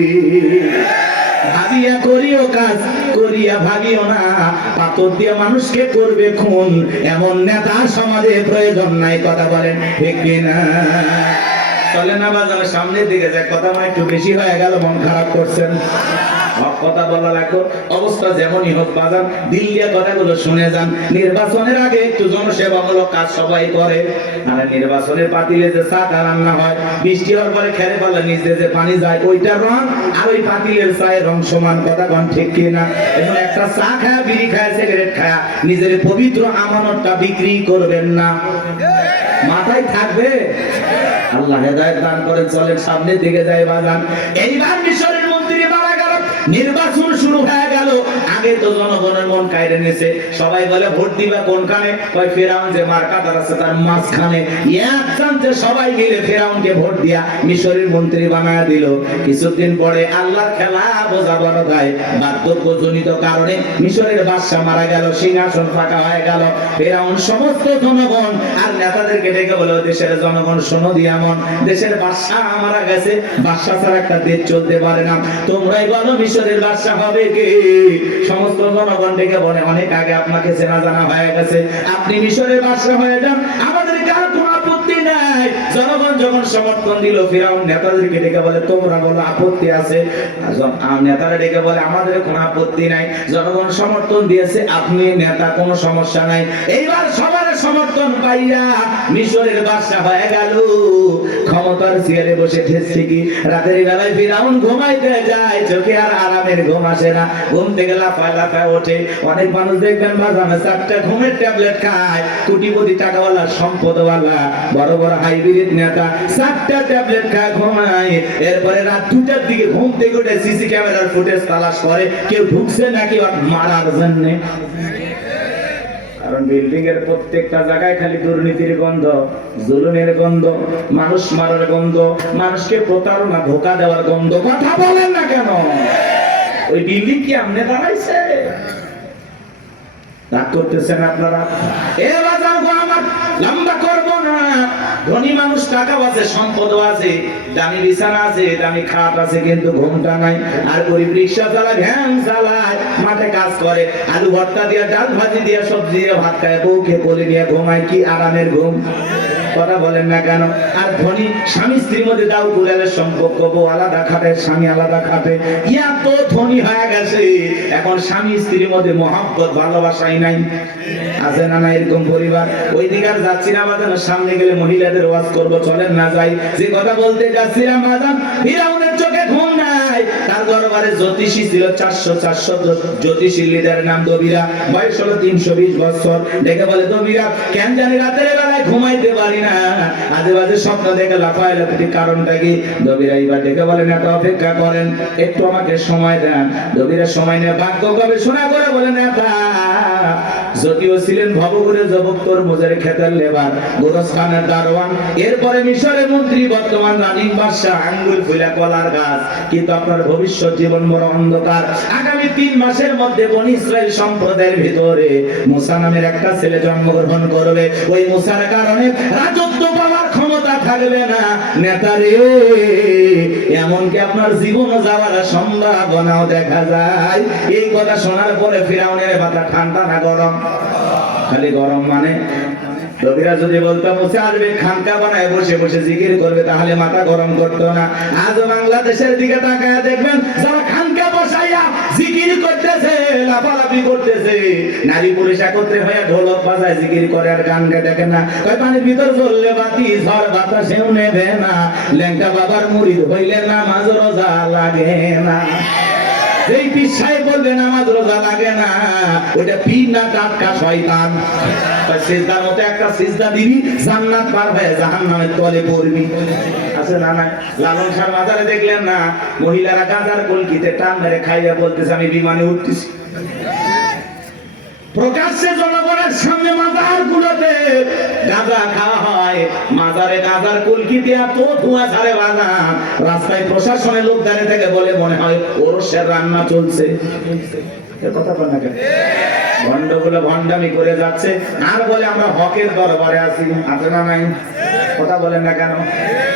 ভাবিয়া করিও কাজ, করিয়া ভাবিও না, পাথর দিয়ে মানুষকে করবে খুন, এমন নেতা সমাজে প্রয়োজন নাই। কথা বলেন ঠিক কিনা? চলে না বাজার সামনের দিকে যায়, কথা মনে একটু বেশি হয়ে গেল, মন খারাপ করছেন। কথা বলা লাগতো, অবস্থা যেমনই হোক বাজার দিল দিয়ে কথাগুলো শুনে যান। নির্বাচনের আগে একটু জনসেবামূলক কাজ সবাই করে, আর নির্বাচনের পাতিলে যে চা রান্না হয়, বৃষ্টি হওয়ার পরে খেলে পারলে নিচে যে পানি যায়, ওইটার রং আর ওই পাতিলের চায়ের রং সমান। কথা কন ঠিক কিনা? এখন একটা চা খায়, বিড়ি খায়, সিগারেট খায়, নিজের পবিত্র আমানতটা বিক্রি করবেন না। মাথায় থাকবে। আল্লাহ হেদায়েত দান করে। চলেন সামনের দিকে যাই বাজান। এইবার মিশরের মন্ত্রী মারা গেল, নির্বাচন শুরু হয়ে গেল। আগে তো জনগণের মন কায়রে নিয়েছে, সবাই বলে ভোট দিবা কোনখানে? কয় ফেরাউন যে মার্কাটা আছে তার মাঝখানে। একসাথে সবাই মিলে ফেরাউনকে ভোট দিয়া মিশরের মন্ত্রী বানায়া দিল। কিছুদিন পরে আল্লাহর খেলা বোঝা বড় ভাই, বার্ধক্যজনিত কারণে মিশরের বাদশা মারা গেল, সিংহাসন ফাঁকা হয়ে গেল। ফেরাউন সমস্ত জনগণ আর নেতাদেরকে ডেকে বলে, দেশের জনগণ শোনো দিয়া মন, দেশের বাদশা মারা গেছে, বাদশা ছাড়া একটা দেশ চলতে পারে না, তোমরাই বলো মিশরের বাদশা হবে কে? সমস্ত জনগণ ডেকে বলে, অনেক আগে আপনাকে চেনা জানা হয়ে গেছে, আপনি মিশরের বাদশা হয়ে যান, আমাদের কার কোনো আপত্তি নাই। জনগণ যখন সমর্থন দিল, ফিরাউন নেতাদেরকে ডেকে বলে, তোমরা বলো আপত্তি আছে? নেতারা ডেকে বলে, আমাদের কোনো আপত্তি নাই, জনগণ সমর্থন দিয়েছে, আপনি নেতা, কোনো সমস্যা নাই। এইবার সবার সমর্থন পাইয়া মিশরের বাদশা হয়ে গেল, ক্ষমতার চেয়ারে বসে ঠেসছে কি। রাতের বেলায় ফিরাউন ঘুমাইতে যায়, চোখে আর আরামের ঘুম আসে না, ঘুম থেকে লাফায় লাফায় ওঠে। অনেক মানুষ দেখবেন বাজারে 4টা ঘুমের ট্যাবলেট খায়, কোটিপতি টাকাওয়ালা সম্পদওয়ালা বড় বড় হাইব্রিড নেতা 4টা ট্যাবলেট খায়, ঘুমায়। এরপরে রাত 2টার দিকে ঘুম থেকে উঠে সিসি ক্যামেরার ফুটেজ তালাশ করে, কেউ ঢুকছে নাকি মারার জন্য। কারণ বিল্ডিং এর প্রত্যেকটা জায়গায় খালি দুর্নীতির গন্ধ, জুলুমের গন্ধ, মানুষ মারার গন্ধ, মানুষকে প্রতারণা ধোঁকা দেওয়ার গন্ধ। কথা বলেন না কেন? ওই বিল্ডিং কি আমনে দাঁড়াইছে? রাগ করতেছেন আপনারা? এ বাজার গো আমার লম্বা করব না। ধনী মানুষ টাকা আছে, সম্পদ আছে, দামি বিছানা আছে, দামি খাট আছে, কিন্তু ঘুমটা নাই। আর গরিব রিক্সা চালায়, ভ্যান চালায়, মাঠে কাজ করে, আলু ভর্তা দিয়ে, ডাল ভাজি দিয়ে, সবজি দিয়ে ভাত খায়, বউকে কোলে নিয়ে ঘুমায়, কি আরামের ঘুম। কথা বলেন না কেন? আর ধনী স্বামী স্ত্রীর মধ্যে দাও কুলালের সম্পর্ক, বউ আলাদা খাটে, স্বামী আলাদা খাটে, এত ধনী হয়ে গেছে, এখন স্বামী স্ত্রীর মধ্যে মহব্বত ভালোবাসাই নাই। আছে না না এরকম পরিবার? ওই দিকে আর যাচ্ছি না বাজান, সামনে গেলে মহিলাদের ওয়াজ করবো, চলেন না যাই। যে কথা বলতে যাচ্ছিলাম বাজান, ফিরাউনের চোখে ঘুম নাই, তার দরবারে জ্যোতিষী ছিল 400 জ্যোতিষী লিডার নাম দবিরা, বয়স হলো 320 বছর। দেখে বলে, দবিরা কেন জানি রাতের বেলায় ঘুমাইতে পারি না, আজে বাজে স্বপ্ন দেখে লাফায় লাফাই, কারণটা কি? দবিরা এইবার ডেকে বলেন, একটা অপেক্ষা করেন, একটু আমাকে সময় দেন। দবিরা সময় নিয়ে ভাগ্য গবেষণা করে বলেন, নেতা যদিও ছিলেন ভবঘুরে জবক তরমুজের ক্ষেতের লেবার, গোরস্থানের দারোয়ান, এরপরে মিশরের মন্ত্রী, বর্তমান রানিং বাদশা, আঙ্গুল ফুলা কলার গাছ, কিন্তু আপনার ভবিষ্যৎ জীবন বড় অন্ধকার। আগামী 3 মাসের মধ্যে বনি ইসরাইল সম্প্রদায়ের ভিতরে মুসা নামের একটা ছেলে জন্মগ্রহণ করবে। ওই মুসার কারণে রাজত্ব পাওয়ার ক্ষমতা থাকবে না। নেতারে, এমনকি আপনার জীবন যাওয়ার সম্ভাবনাও দেখা যায়। এই কথা শোনার পরে ফিরাউনের মাথা ঠান্ডা না গরম? খালি গরম। মানে দবিরা যদি বলতো মুসা আসবে, খানকা বানায় বসে বসে জিকির করবে, তাহলে মাথা গরম করতো না। আজ বাংলাদেশের দিকে তাকায় দেখবেন, যারা খানকা বসাইয়া জিকির করতেছে, লাফালাফি করতেছে। নারী পুরুষ একত্রে হয়ে ঢোলক বাজায় জিকির করে আর গান গায়। দেখে না কয় পানির ভিতর জ্বললে বাতি ঝড় বাতাসেও নেবে না, ল্যাংটা বাবার মুরিদ হইলে নামাজ রোজা লাগে না। যেই পীর সাহেব বলবে নামাজ রোজা লাগে না, ওইটা পীর না টাটকা শয়তান। সিজদার মতো একটা সিজদা দিবি, জান্নাত পার হয়ে জাহান্নামের তলে পড়বি। আছে না নাই? লালন শাহ বাজারে দেখলেন না, মহিলারা গাঁজার কলকিতে টান মেরে খাইয়া বলতেছে আমি বিমানে উঠতেছি। প্রকাশ্যে জনগণের সামনে মাজার গুলোতে গাঁজা খাওয়া হয়, মাজারে গাঁজার কলকি দিয়া তো ধোঁয়া ছাড়ে বাজার। রাস্তায় প্রশাসনের লোক দাঁড়িয়ে থেকে বলে মনে হয় ওরসের রান্না চলছে। কথা বল না কেন? ভণ্ডগুলো ভণ্ডামি করে যাচ্ছে আর বলে আমরা হকের দরবারে আছি। আছে না নাই? কথা বলেন না কেন?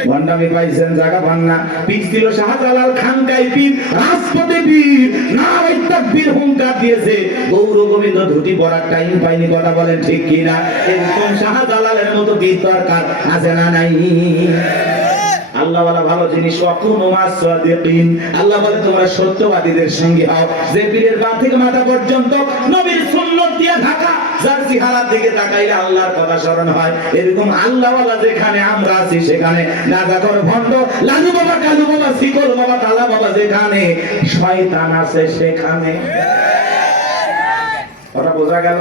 ভণ্ডামি পাইছেন, জায়গা পান না। পিছ দিল শাহজালাল খানকাই পীর, রাজপথে পীর, নারায়ে তাকবীর হুঙ্কার দিয়েছে। গৌর গোবিন্দ ধুতি পরার টাইম পাইনি। কথা বলেন ঠিক কি না? এরকম শাহজালালের মতো পীর দরকার আছে না নাই? আল্লাহ ওয়ালা ভালো জিনিস, ওয়াকুনু মাস-সাদিকিন। আল্লাহ বলে তোমরা সত্যবাদীদের সঙ্গে হও। যে পীরের পা থেকে মাথা পর্যন্ত নবীর সুন্নাত দিয়ে ঢাকা, যার চেহারার দিকে তাকাইলে আল্লাহর কথা স্মরণ হয়, এরকম আল্লাহ ওয়ালা যেখানে আমরা আছি সেখানে গাঁজাখোর ভণ্ড লালু বাবা, কালু বাবা, শিকল বাবা, তালা বাবা যেখানে, শয়তান আছে সেখানে। কথা বোঝা গেল?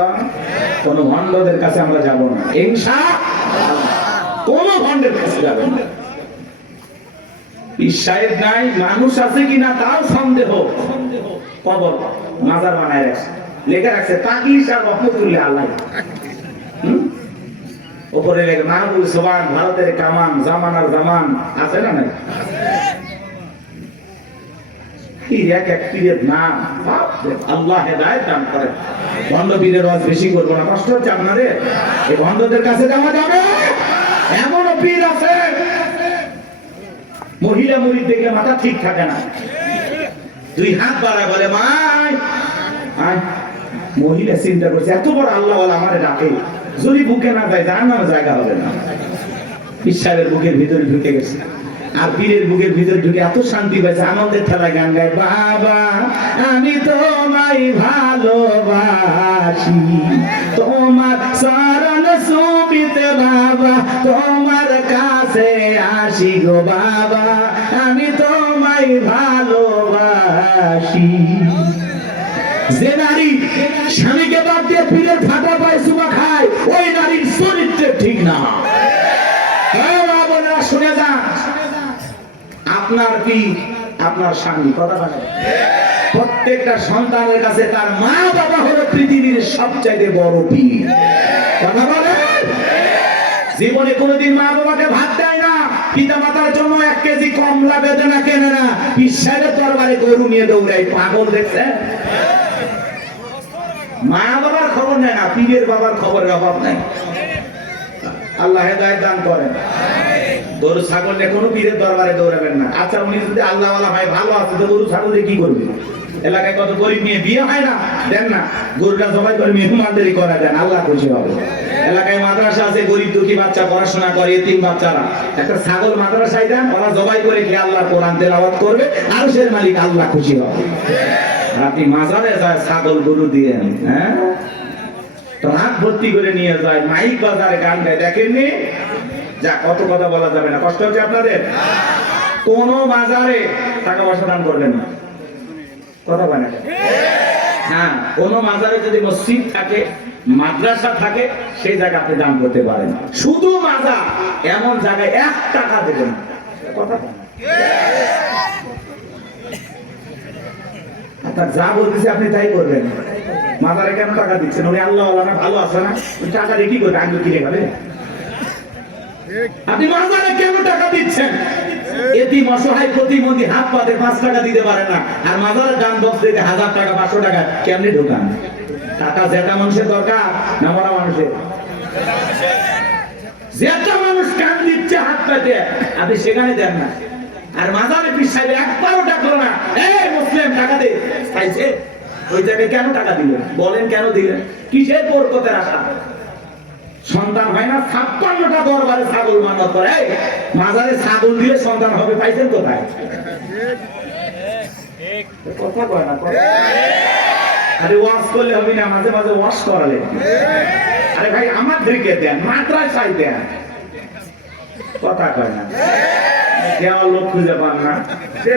কোন ভণ্ডদের কাছে আমরা যাব না ইনশাআল্লাহ। কোন ভণ্ডের কাছে যাব না। সাহেব নাই, মানুষ আছে কিনা তাও সন্দেহ। কবর মাজার বানায় রাখছে, লেখা রাখছে পাগলি শাহ রহমতুল্লাহ আলাইহি। উপরে লেখা মাহবুব সুবহান, ভারতের কামান, জামানার জামান। আছে না নাই? এক এক পীরের নাম, আল্লাহ হেদায়েত দান করেন। ভণ্ড পীরের ওয়াজ বেশি করবো না, কষ্ট হচ্ছে আপনাদের। এই ভণ্ডদের কাছে যাওয়া যাবে? এমনও পীর আছে মহিলা মুরিদ দেখলে মাথা ঠিক থাকে না, দুই হাত বাড়ায় বলে মাই আয়। মহিলা চিন্তা করছে এত বড় আল্লাহ ওয়ালা আমারে ডাকে, যদি বুকে না যায় জাহান্নামে জায়গা হবে না। পীর সাহেবের বুকের ভিতরে ঢুকে গেছে, আর পীরের বুকের ভিতরে ঢুকে এত শান্তি পাইছে, আনন্দের ঠেলায় গান গায়, বাবা আমি তোমায় ভালোবাসি, তোমার চরণ সুবিতে বাবা, তোমার কাছে আসি গো বাবা, আমি তোমায় ভালোবাসি। যে নারী স্বামীকে বাদ দিয়ে পীরের ফাটা পায় চুমা খায়, ওই নারীর চরিত্র ঠিক না। শুনে যান, আপনার পীর আপনার স্বামী। কথা বলেন, প্রত্যেকটা সন্তানের কাছে তার মা বাবা হলো পৃথিবীর সবচাইতে বড় পীর। কথা বলেন, জীবনে কোনোদিন মা বাবাকে ভাত দেয় না, পিতা মাতার জন্য 1 কেজি কমলা বেদনা কেনে না, পীর সাহেবের দরবারে গরু নিয়ে দৌড়ায়। পাগল দেখছেন? মা বাবার খবর নেয় না, পীরের বাবার খবরের অভাব নাই। আল্লাহ হেদায়েত দান করেন। গরু ছাগল নিয়ে কোনো পীরের দরবারে দৌড়াবেন না। আচ্ছা উনি যদি আল্লাহ ওয়ালা হয়, ভালো আছে, তো গরু ছাগল দিয়ে কি করবে? এলাকায় কত গরিব নিয়ে বিয়ে হয় না, দেন না, গরুটা জবাই করে মেহমানদারি করা দেন, আল্লাহ খুশি হবে। এলাকায় মাদ্রাসা আছে, গরিব দুঃখী বাচ্চা পড়াশোনা করে, এতিম বাচ্চারা, একটা ছাগল মাদ্রাসায় দেন, ওরা জবাই করে খেয়ে আল্লাহর কোরআন তেলাওয়াত করবে, আরশের মালিক আল্লাহ খুশি হবে। আপনি মাজারে যায় ছাগল গরু দিয়ে, হ্যাঁ রাত ভর্তি করে নিয়ে যায়, মাইক বাজারে গান গায়, দেখেননি? যা কত কথা বলা যাবে না, কষ্ট হচ্ছে আপনাদের? কোন বাজারে টাকা পয়সা দান করবেন না। কথা বলে না? হ্যাঁ, কোন মাজারে যদি মসজিদ থাকে, মাদ্রাসা থাকে, সেই জায়গায় আপনি দান করতে পারেন। শুধু মাজার এমন জায়গায় 1 টাকা দেবেন। কথা আপনার যা বলতেছে আপনি তাই করবেন। মাজারে কেন টাকা দিচ্ছেন? উনি আল্লাহ ওয়ালা ভালো আছে না, ওই টাকা দিয়ে কি করবে? আগে কিনে খাবে। আপনি মাজারে কেন টাকা দিচ্ছেন? এতিম অসহায় প্রতিবন্ধী হাত পাতে 5 টাকা দিতে পারে না, আর মাজারের দান বক্স থেকে 1000 টাকা 500 টাকা কেমনি ঢোকান? টাকা যেটা মানুষের দরকার না মরা মানুষের? যেটা মানুষ কান দিচ্ছে হাত পাতে, আপনি সেখানে দেন না। আর মাজারে পীর সাহেব একবারও ডাকলো না, এই মুসলিম টাকা দে, চাইছে ওই জায়গায় কেন টাকা দিলেন? বলেন কেন দিলেন? কিসের বরকতের আশা? সন্তান হয় না, 56টা দরবারে ছাগল মানত করে, মাজারে ছাগল দিলে সন্তান হবে, পাইছেন কোথায়? কথা কয় না কথা। আরে ওয়াশ করলে হবে না, মাঝে মাঝে ওয়াশ করালে। আরে ভাই আমাদেরকে দেন, মাদ্রাসায় দেন, কথা কয় না। দেওয়ার লোক খুঁজে পান না,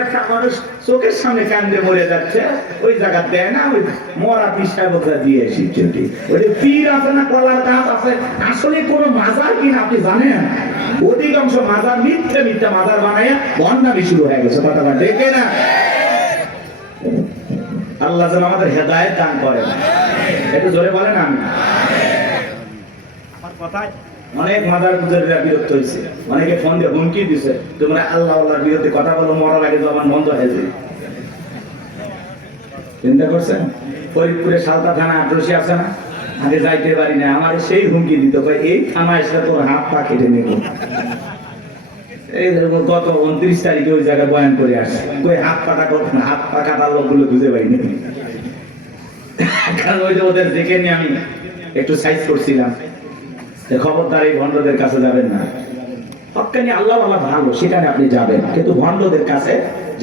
একটা মানুষ চোখের সামনে কান্দে মরে যাচ্ছে, ওই জায়গা দেয় না, ওই মরা পিসায় বোঝা দিয়ে এসেছে। ওই যে পীর আছে না, কলার গাছ আছে, আসলে কোনো মাজার কিনা আপনি জানেন? অধিকাংশ মাজার মিথ্যে মিথ্যে মাজার বানায় বন্যামি শুরু হয়ে গেছে, কথা বলে দেখে না। আল্লাহ যেন আমাদের হেদায়েত দান করেন, একটু জোরে বলেন আমি। আমার কথায় অনেক মাদার গুজরিরা বিরক্ত হয়েছে, অনেকে ফোন দিয়ে হুমকি দিছে, তোমরা আল্লাহ আল্লাহর বিরুদ্ধে কথা বলো, মরার আগে জবান বন্ধ হয়ে যায়। চিন্তা করছেন? ফরিদপুরে সালতা থানা আটরশি আছে না, আগে যাইতে পারি না, আমার সেই হুমকি দিত, ভাই এই থানা এসে তোর হাত পা কেটে নেব। এই গত 29 তারিখে ওই জায়গায় বয়ান করে আসছে, কই হাত পাটা করত না, হাত পা কাটার লোকগুলো খুঁজে পাইনি। কারণ ওই যে ওদের দেখে নিয়ে আমি একটু সাইজ করছিলাম, খবরদার এই ভণ্ডদের কাছে যাবেন না। হক্কানি আল্লাহ আল্লাহ ভালো, সেখানে আপনি যাবেন, কিন্তু ভণ্ডদের কাছে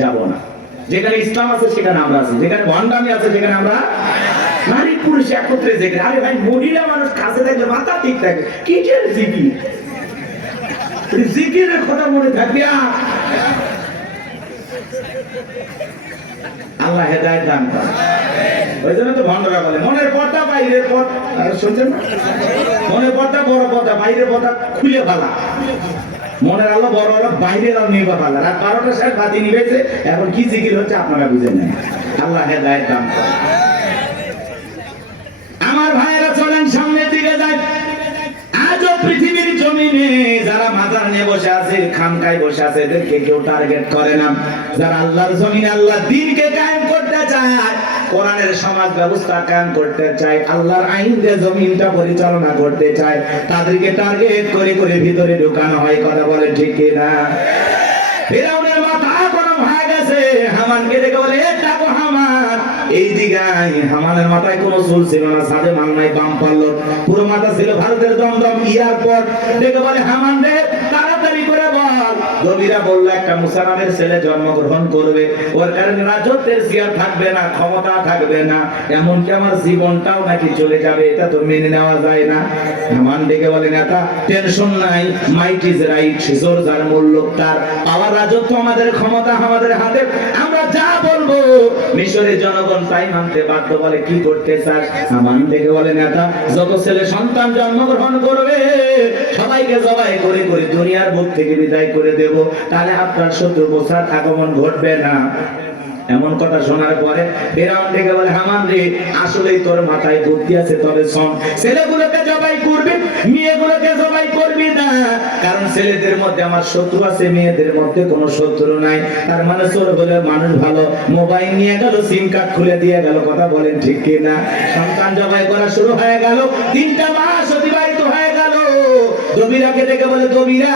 যাব না। যেখানে ইসলাম আছে সেখানে আমরা আছি, যেখানে ভণ্ডামি আছে সেখানে আমরা নারী পুরুষ একত্রে যেখানে। আরে ভাই মহিলা মানুষ কাছে থাকলে মাথা ঠিক থাকে, কিসের জিকির? জিকিরের কথা মনে থাকবে। আল্লাহ হেদায়েত দান করেন। ওই জন্য তো ভণ্ডরা বলে মনের পর্দা বাইরের পর্দা, শুনছেন না? মনের পর্দা বড় পর্দা, বাইরের পর্দা খুলে ফেলা। মনের আলো বড় আলো, বাইরের আলো নিয়ে ফেলা। রাত 12টার সময় বাতি নিবেছে, এখন কি জিকির হচ্ছে আপনারা বুঝেন না। আল্লাহ হেদায়েত দান করেন। আমার ভাইয়েরা চলেন সামনের দিকে যাই। আজও পৃথিবীর জমিনে যারা মাজার নিয়ে বসে আছে, খামকায় বসে আছে, এদেরকে কেউ টার্গেট করে না। যারা আল্লাহর জমিনে আল্লাহ দ্বীনকে কায়েম করতে চায়, কোরআনের সমাজ ব্যবস্থা কায়েম করতে চায়, আল্লাহর আইন দিয়ে জমিনটা পরিচালনা করতে চায়, তাদেরকে টার্গেট করে করে ভিতরে ঢোকানো হয়। কথা বলে ঠিক কিনা? ফিরআউনের মাথা গরম হয়ে গেছে, হামানকে দেখে বলে এ ডাকো হামান, এই দিকে আয়। হামানের মাথায় কোনো চুল ছিল না, সাদে মাল নাই, বাম পারল, পুরো মাথা ছিল ভারতের দমদম এয়ারপোর্ট। দেখে বলে হামান রে তাড়াতাড়ি করে বল। নবীরা বলল একটা মুসা নামের ছেলে জন্মগ্রহণ করবে, ওর কারণে রাজত্বের চেয়ার থাকবে না, ক্ষমতা থাকবে না, এমনকি আমার জীবনটাও নাকি চলে যাবে, এটা তো মেনে নেওয়া যায় না। হামান ডেকে বলে নেতা টেনশন নাই, মাইট ইজ রাইট, জোর যার মূল্য তার, পাওয়ার রাজত্ব আমাদের, ক্ষমতা আমাদের হাতে, আমরা যা বলবো মিশরের জনগণ তাই মানতে বাধ্য। বলে কি করতে চাস? হামান ডেকে বলে নেতা যত ছেলে সন্তান জন্মগ্রহণ করবে সবাইকে জবাই করে করে দুনিয়ার বুক থেকে বিদায় করে দেব, তাহলে আপনার শত্রু গোছার আগমন ঘটবে না। এমন কথা শোনার পরে ফিরআউন ডেকে বলে হামান রে আসলেই তোর মাথায় বুদ্ধি আছে, তবে শোন, ছেলেগুলোকে জবাই করবি, মেয়েগুলোকে জবাই করবি না, কারণ ছেলেদের মধ্যে আমার শত্রু আছে, মেয়েদের মধ্যে কোনো শত্রু নাই। তার মানে চোর বলে মানুষ ভালো, মোবাইল নিয়ে গেল, সিম কার্ড খুলে দিয়ে গেল। কথা বলেন ঠিক কিনা? সন্তান জবাই করা শুরু হয়ে গেল, 3টা মাস অতিবাহিত হয়ে গেল। দবিরাকে ডেকে বলে দবিরা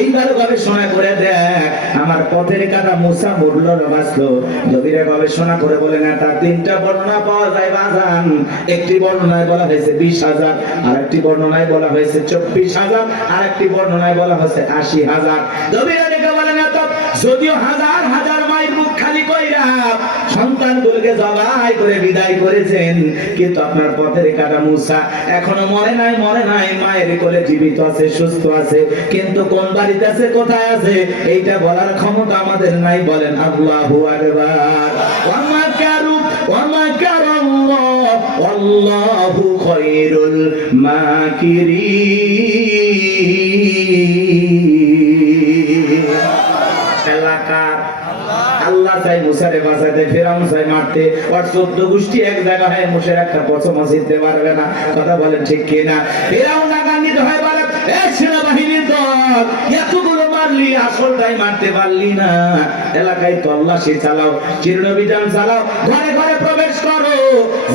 এইবার গবেষণা করে দেখ, আমার পথের কাটা মুসা মরল না বাঁচলো। দবিরা গবেষণা করে বলে না, তার 3টা বর্ণনা পাওয়া যায় বাজান। একটি বর্ণনায় বলা হয়েছে 20,000, আর একটি বর্ণনায় বলা হয়েছে 24,000, আর একটি বর্ণনায় বলা হয়েছে 80,000। দবিরা ডেকে বলে না, তো যদিও হাজার হাজার মায়ের মুখ খালি কইরা সন্তানগুলোকে জবাই করে বিদায় করেছেন, কিন্তু আপনার পথের কাটা মুসা এখনো মরে নাই, মরে নাই, মায়ের কোলে জীবিত আছে, সুস্থ আছে, কিন্তু কোন বাড়িতে আছে, কোথায় আছে, এইটা বলার ক্ষমতা আমাদের নাই। বলেন আল্লাহু আকবার। ওয়া মাকারু ওয়া মাকারাল্লাহ আল্লাহু খায়রুল মাকিরিন। এলাকার আল্লাহ চাই মুসারে বাঁচাতে, ফিরআউন চাই মারতে, আর 14 গোষ্ঠী এক জায়গা হয়ে মুসার একটা পছন্দ জিততে পারবে না। কথা বলেন ঠিক কিনা? ফিরআউন রাগান্বিত হয়ে বলে এ সেনাবাহিনীর দল, এতগুলো মারলি, আসলটাই মারতে পারলি না। এলাকায় তল্লাশি চালাও, চিরনবিধান চালাও, ঘরে ঘরে প্রবেশ করো,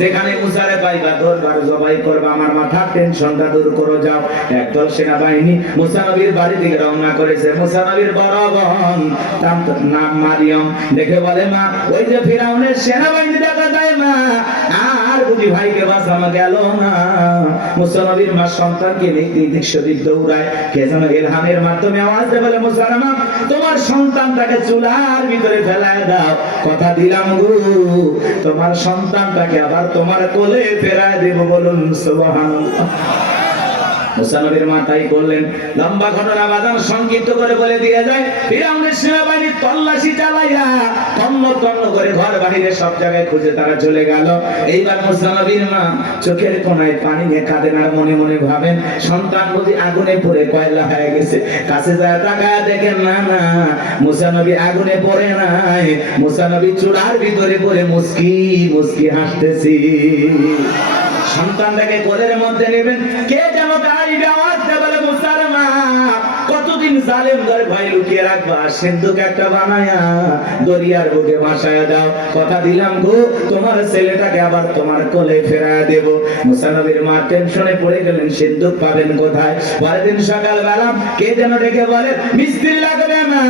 যেখানে মুসারে পাইবা দরবার জবাই করবা, আমার মাথার টেনশনটা দূর করো। যাও। একদল সেনাবাহিনী মুসা নবীর বাড়ি থেকে রওনা করেছে। মুসা নবীর বড় বোন, তার নাম মারিয়াম, দেখে বলে মা ওই যে ফিরআউনের সেনাবাহিনী দেখা যায় মা, আর বুঝি ভাইকে বাঁচানো গেল না। মুসা নবীর মা সন্তানকে দিক সেদিক দৌড়ায়, কে যেন ইলহামের মাধ্যমে আওয়াজ দেয়, বলে মুসা মা তোমার সন্তানটাকে চুলার ভিতরে ফেলায় দাও, কথা দিলাম গো তোমার সন্তানটাকে আবার তোমার কোলে ফেরায় দেব, বলুন সুবহানাল্লাহ। মুসা নবীর মা তাই করলেন। লম্বা ঘটনা বাজান সংক্ষিপ্ত করে বলে দিয়ে যায়, ফিরআউনের সেনাবাহিনী তল্লাশি চালাইয়া তন্ন তন্ন করে ঘর বাহিরে সব জায়গায় খুঁজে তারা চলে গেল। এইবার মুসা নবীর মা চোখের কোণায় পানি নিয়ে কাঁদেন আর মনে মনে ভাবেন সন্তান বুঝি আগুনে পড়ে কয়লা হয়ে গেছে। কাছে যায় তাকায় দেখেন না না, মুসা নবী আগুনে পড়ে নাই, মুসা নবী চুলার ভিতরে পড়ে মুস্কি মুস্কি হাসতেছি। সন্তানটাকে কোলের মধ্যে নেবেন, কে যেন তাই আওয়াজ দেয়, বলে মুসার মা কতদিন জালেম ঘরে ভয় লুকিয়ে রাখবা, সিন্ধুক একটা বানায়া দরিয়ার বুকে ভাসায়া দাও, কথা দিলাম গো তোমার ছেলেটাকে আবার তোমার কোলে ফেরায়া দেব। মুসা নবীর মা টেনশনে পড়ে গেলেন, সিন্ধুক পাবেন কোথায়। পরের দিন সকালবেলা কে যেন ডেকে বলে মিস্ত্রি লাগবে না,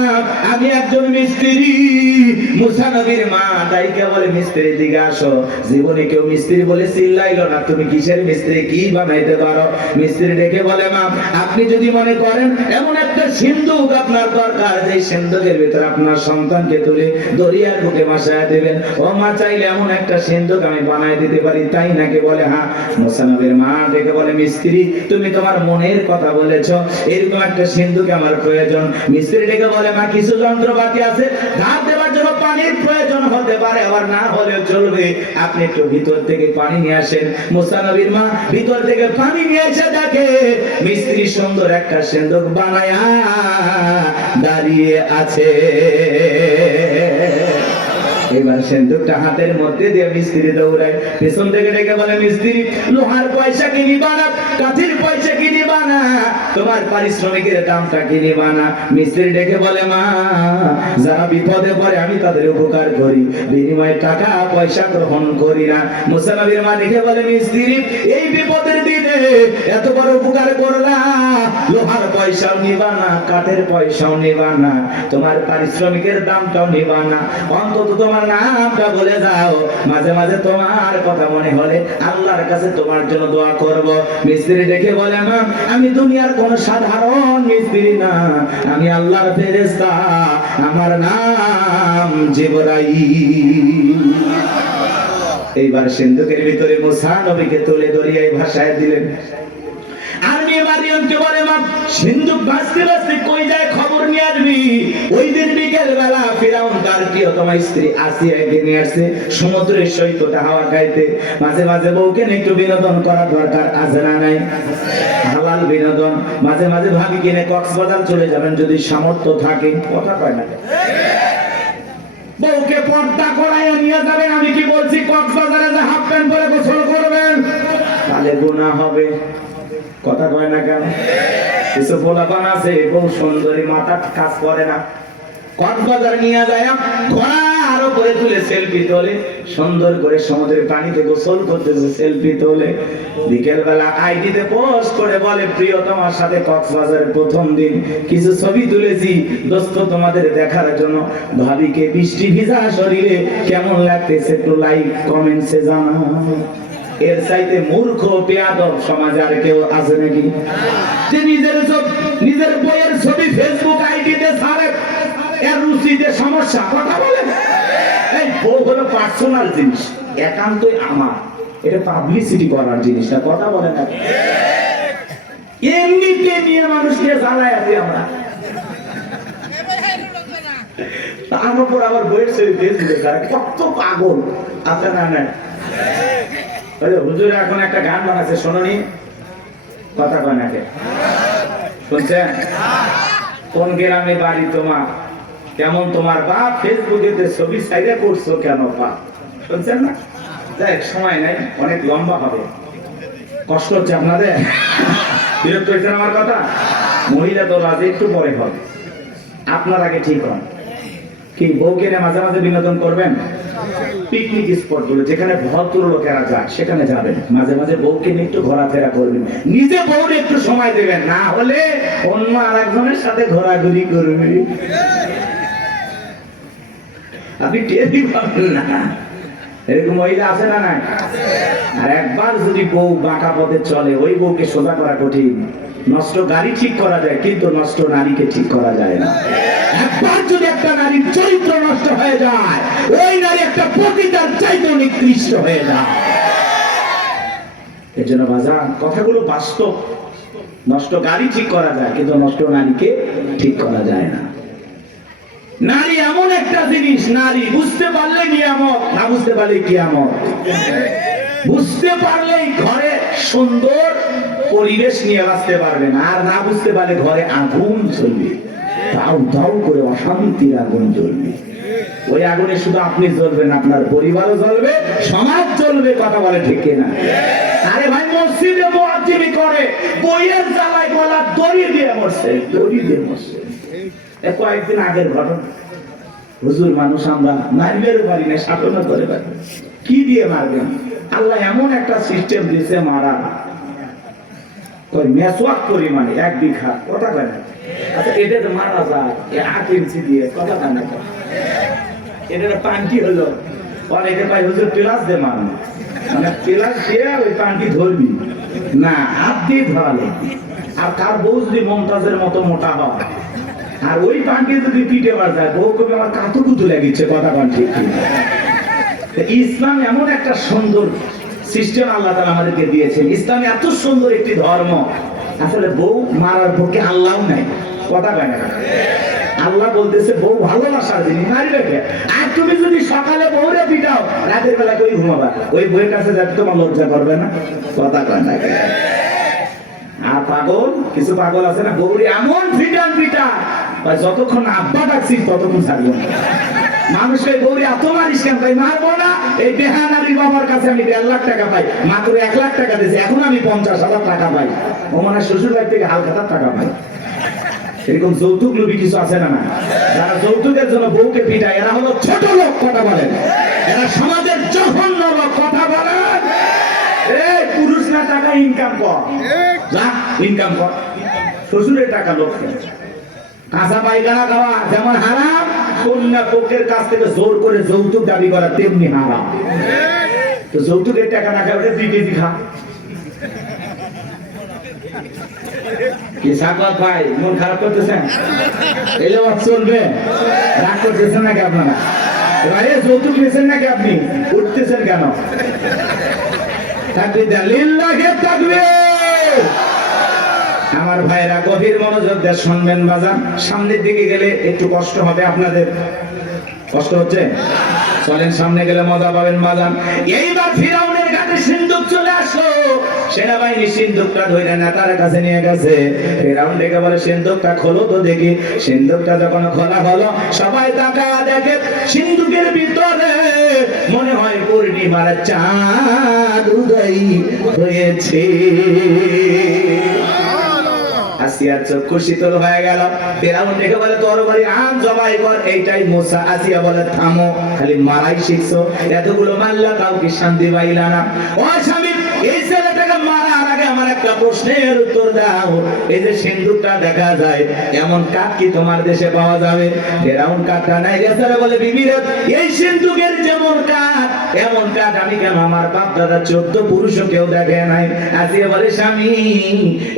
আমি একজন মিস্ত্রি। মুসা নবীর মা তাইকে বলে মিস্ত্রি দিকে আসো। জীবনে কেউ মিস্ত্রি বলে চিল্লাইলো না, তুমি কিসের মিস্ত্রি, কি বানাইতে পারো? মিস্ত্রি ডেকে বলে মা আপনি যদি মনে করেন এমন একটা সিন্ধুক আপনার দরকার, যে সিন্ধুকের ভিতরে আপনার সন্তানকে তুলে দরিয়ার বুকে ভাসায় দেবেন, ও মা চাইলে এমন একটা সিন্ধুক আমি বানাই দিতে পারি, তাই নাকি? বলে হ্যাঁ। মুসা নবীর মা ডেকে বলে মিস্ত্রি তুমি তোমার মনের কথা বলেছো, এরকম একটা সিন্ধুক আমার প্রয়োজন। মিস্ত্রি ডেকে বলে মা কিছু যন্ত্রপাতি আছে, ধার দেওয়ার জন্য পানির প্রয়োজন হতে পারে, আবার না হলেও চলবে, আপনি একটু ভিতর থেকে পানি নিয়ে আসেন। মুসা নবীর মা ভিতর থেকে পানি নিয়ে এসে দেখে মিস্ত্রি সুন্দর একটা সিন্ধুক বানায়া দাঁড়িয়ে আছে। এবার সিন্ধুকটা হাতের মধ্যে দিয়ে মিস্ত্রি দৌড়ায়, পেছন থেকে ডেকে বলে মিস্ত্রি লোহার পয়সা কি নিবা না, কাঠের পয়সা কি নিবা না, তোমার পারিশ্রমিকের দামটা কি নিবা না? মিস্ত্রি ডেকে বলে মা যারা বিপদে পড়ে আমি তাদের উপকার করি, বিনিময়ে টাকা পয়সা গ্রহণ করি না। মুসা নবীর মা ডেকে বলে মিস্ত্রি এই বিপদের দিনে এত বড় উপকার করলা, লোহার পয়সাও নিবা না, কাঠের পয়সাও নিবা না, তোমার পারিশ্রমিকের দামটাও নিবা না, অন্তত তোমার নামটা বলে যাও, মাঝে মাঝে তোমার কথা মনে হলে আল্লাহর কাছে তোমার জন্য দোয়া করব। মিস্ত্রি ডেকে বলে মা আমি দুনিয়ার কোন সাধারণ মিস্ত্রি না, আমি আল্লাহর ফেরেশতা, আমার নাম জিবরাইল। এইবার সিন্ধুকের ভিতরে মুসা নবীকে তুলে দরিয়ায় ভাসায় দিলেন। আর মেয়ে মারিয়ামকে বলে মা সিন্ধুক ভাসতে ভাসতে কই যায় খবর নিয়ে আসবি। ওই দিন বিকেল বেলা ফিরাউন তার প্রিয়তমা স্ত্রী আসিয়াকে নিয়ে আসছে সমুদ্রের সৈকতে হাওয়া খাইতে। মাঝে মাঝে বউকে একটু বিনোদন করা দরকার, আছে না নাই? হালাল বিনোদন। মাঝে মাঝে ভাবি কিনে কক্সবাজার চলে যাবেন যদি সামর্থ্য থাকে, কথা কয় না বউকে পর্দা করায় নিয়ে যাবেন। আমি কি বলছি কক্সবাজারে যে হাফ প্যান্ট পরে গোসল করবেন, তাহলে গুনাহ হবে, কথা কয় না কেন? কিছু পোলাপান আছে বউ সুন্দরী মাথা কাজ করে না, কক্সবাজার নিয়ে যায় ঘোড়ার উপরে তুলে সেলফি তোলে, সুন্দর করে সমুদ্রের পানিতে গোসল করতেছে সেলফি তোলে। বিকেল বেলা আইডিতে পোস্ট করে বলে প্রিয়তমার সাথে কক্সবাজারের প্রথম দিন কিছু ছবি তুলেছি দোস্ত তোমাদের দেখার জন্য, ভাবিকে বৃষ্টি ভিজা শরীরে কেমন লাগতেছে একটু লাইক কমেন্টসে জানাও। এর চাইতে মূর্খ বেয়াদব সমাজে আর কেউ আছে নাকি? যে নিজের বইয়ের ছবি ফেসবুক আইডিতে ছাড়ে, এর রুচিতে সমস্যা, কথা বলে। এই বউ হলো পার্সোনাল জিনিস, একান্তই আমার, এটা পাবলিসিটি করার জিনিস না, কথা বলে না। এমনিতে নিয়ে মানুষকে জ্বালায় আছি আমরা, তার উপর আবার বইয়ের ছবি ফেসবুকে ছাড়ে, কত পাগল আছে না? না হুজুর এখন একটা গান বানাচ্ছে শোনোনি, কথা কয় নাকি? শুনছেন? কোন গ্রামে বাড়ি তোমার, কেমন তোমার বাপ, ফেসবুকে ছবি সাইডে করছো কেন বাপ? শুনছেন না? দেখ সময় নাই, অনেক লম্বা হবে, কষ্ট হচ্ছে আপনাদের, বিরক্ত হয়েছেন আমার কথা? মহিলা দল আজ একটু পরে হবে, আপনার আগে ঠিক হন। কি বউকে মাঝে মাঝে বিনোদন করবেন? পিকনিক স্পট গুলো যেখানে ভদ্র লোকেরা যায় সেখানে যাবেন, মাঝে মাঝে বউকে নিয়ে একটু ঘোরাফেরা করবেন, নিজে বউকে একটু সময় দেবেন, না হলে অন্য আরেকজনের সাথে ঘোরাঘুরি করবে, আপনি টেরই পাবেন না। এরকম মহিলা আছে না নাই? আর একবার যদি বউ বাঁকা পথে চলে, ওই বউকে সোজা করা কঠিন। নষ্ট গাড়ি ঠিক করা যায়, কিন্তু নষ্ট নারীকে ঠিক করা যায় না। একবার যদি একটা নারীর চরিত্র নষ্ট হয়ে যায়, ওই নারী একটা পতিতার চাইতে নিকৃষ্ট হয়ে যায়। এর জন্য বাজার কথাগুলো বাস্তব। নষ্ট গাড়ি ঠিক করা যায়, কিন্তু নষ্ট নারীকে ঠিক করা যায় না। নারী এমন একটা জিনিস, নারী বুঝতে পারলে নিয়ামত, না বুঝতে পারলে কিয়ামত। বুঝতে পারলেই ঘরে সুন্দর পরিবেশ নিয়ে বাঁচতে পারবে না, আর না বুঝতে পারলে ঘরে আগুন জ্বলবে, দাউ দাউ করে অশান্তির আগুন জ্বলবে। ওই আগুনে শুধু আপনি জ্বলবেন, আপনার পরিবারও জ্বলবে, সমাজ জ্বলবে। কথা বলে ঠিক কিনা? আরে ভাই, মসজিদে মুয়াজ্জিনি করে, বইয়ের জ্বালায় গলা দড়ি দিয়ে মরছে, দড়ি দিয়ে মরছে। কয়েকদিন আগের ঘটনা। হুজুর, মানুষ আমরা মারবেও পারি না, শাসনও করে পারি, কি দিয়ে মারবেন? আল্লাহ এমন একটা সিস্টেম দিয়েছে মারা। তো মেসওয়াক পরিমাণে 1 বিঘা, কথা কয় না? আচ্ছা, এটা তো মারা যায় 8 ইঞ্চি দিয়ে, কথা কয় না? এটা পান্টি হলো, অনেকে পাই হুজুর প্লাস দিয়ে মারবে, মানে প্লাস দিয়ে ওই পান্টি ধরবি না, হাত দিয়ে ধরালে। আর কার বউ যদি মমতাজের মতো মোটা হয়, আর ওই পান্টি যদি পিঠে বার যায়, বউ কবি আমার কাতুকুতু লেগেছে, কথা কন ঠিক কি? ইসলাম এমন একটা সুন্দর সিস্টেম আল্লাহ তাআলা আমাদেরকে দিয়েছেন। ইসলাম এত সুন্দর একটি ধর্ম, আসলে বউ মারার পক্ষে আল্লাহও নাই, কথা কয় না? আল্লাহ বলতেছে বউ ভালোবাসার জিনিস, মারবে। আর তুমি যদি সকালে বউরে পিটাও, রাতের বেলা কই ঘুমাবা? ওই বউয়ের কাছে যাতে তোমার লজ্জা করবে না, কথা কয় না? আর পাগল, কিছু পাগল আছে না, বউরে এমন পিটান পিটা, যতক্ষণ আব্বা ডাকছিস ততক্ষণ ছাড়বো না। মানুষের গৌরী এত মারিস কেন? তাই মারবো না। এই বেহানারির বাবার কাছে আমি 1.5 লাখ টাকা পাই, মাত্র 1 লাখ টাকা দিয়েছি, এখন আমি 50,000 টাকা পাই। ও মানে শ্বশুর বাড়ি থেকে হালখাতার টাকা পাই। এরকম যৌতুক লোভী কিছু আছে না? যারা যৌতুকের জন্য বউকে পিটায়, এরা হলো ছোট লোক, কথা বলেন। এরা সমাজের জঘন্য লোক, কথা বলেন। এই পুরুষ না টাকা ইনকাম কর, যা ইনকাম কর। শ্বশুরের টাকা লোক কাঁচা পায়খানা খাওয়া যেমন হারাম, কন্যা পক্ষের কাছ থেকে জোর করে যৌতুক দাবি করা তেমনি হারাম। তো যৌতুকের টাকা না খাওয়া 2 কেজি খা। কি সাকর ভাই, মন খারাপ করতেছেন? এলে চলবে? রাগ করতেছেন নাকি আপনারা? ভাই, যৌতুক নিয়েছেন নাকি আপনি? উঠতেছেন কেন? তাকবীর দেন, লিল্লাহি তাকবীর। আমার ভাইরা গভীর মনোযোগ দিয়ে শুনবেন বাজান। সামনের দিকে গেলে একটু কষ্ট হবে আপনাদের, কষ্ট হচ্ছে? চলেন, সামনে গেলে মজা পাবেন বাজান। এইবার ফিরাউনের ঘাটে সিন্ধুক চলে আসলো। সেনাবাহিনী সিন্ধুকটা ধরে নেতার কাছে নিয়ে গেছে। ফিরাউন ডেকে বলে, সিন্ধুকটা খোলো তো দেখি। সিন্ধুকটা যখন খোলা হলো, সবাই তাকায়া দেখে সিন্ধুকের ভিতরে মনে হয় পূর্ণিমার চাঁদ উদয় হয়েছে। আসিয়ার চক্ষু শীতল হয়ে গেল। ফিরাউন ডেকে বলে, তরবারি আন, জবাই কর। এইটাই মুসা। আসিয়া বলে, থামো, খালি মারাই শিখছো, এতগুলো মারলা তাও কি শান্তি পাইলা না? ও স্বামী, এই ছেলেটাকে মারার আগে আমার একটা প্রশ্নের উত্তর দাও। এই যে সিন্দুকটা দেখা যায়, এমন কাঠ কি তোমার দেশে পাওয়া যাবে? ফিরাউন কাঠটা নাই গেছে বলে, বিবি রে, এই সিন্দুকের যেমন কাঠ, এমন কাঠ আমি কেন আমার বাপ দাদা 14 পুরুষও কেউ দেখে নাই। আসিয়া বলে, স্বামী,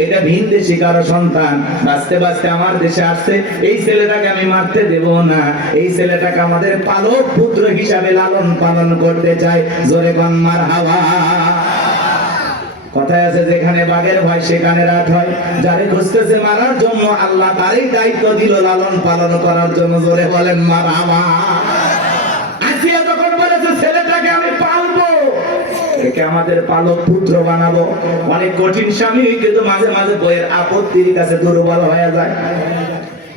এটা ভিন দেশি কারো সন্তান, বাঁচতে বাঁচতে আমার দেশে আসছে। এই ছেলেটাকে আমি মারতে দেব না। এই ছেলেটাকে আমাদের পালক পুত্র হিসাবে লালন পালন করতে চাই। জোরে কোন মারহাবা। কথায় আছে, যেখানে বাঘের ভয় সেখানে রাত হয়। যারে খুঁজতেছে মারার জন্য, আল্লাহ তারই দায়িত্ব দিল লালন পালন করার জন্য। জোরে বলেন মারহাবা। আসিয়া যখন বলেছে, ছেলেটাকে আমি পালবো, একে আমাদের পালক পুত্র বানাবো। অনেক কঠিন স্বামী, কিন্তু মাঝে মাঝে বইয়ের আপত্তির কাছে দুর্বল হয়ে যায়।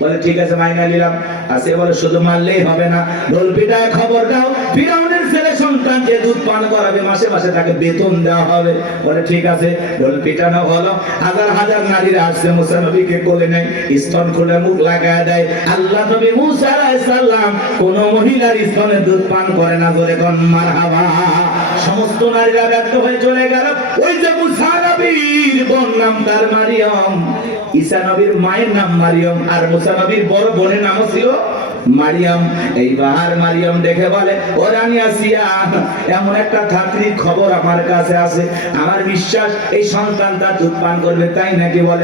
বলে, ঠিক আছে, মাইনা নিলাম। আসিয়া বলে, শুধু মারলেই হবে না, ঢোল পিটায় খবর দাও। ফিরাউনের ছেলে সন্তান যে দুধ পান করাবে, মাসে মাসে তাকে বেতন দেওয়া হবে। বলে, ঠিক আছে। ঢোল পিটানো হলো। হাজার হাজার নারীরা আসছে, মুসা নবীকে কোলে নেয়, স্তন খুলে মুখ লাগায় দেয়। আল্লাহ নবী মুসা আলাইহিস সালাম কোন মহিলার স্তনে দুধ পান করে না। জোরে কোন মারহাবা। সমস্ত নারীরা ব্যর্থ হয়ে চলে গেল। ওই যে মুসা নবীর বোন নাম তার মারিয়ম, ঈসা নবীর মায়ের নাম মারিয়ম, আর মুসা নবীর বড় বোনের নামও ছিল মারিয়াম। এইবার মারিয়াম দেখে বলে, ও রানী আসিয়া, এমন একটা খাতির খবর আমার কাছে আছে, আমার বিশ্বাস এই সন্তানটা দুধ পান করবে, তাই নাকি? বলে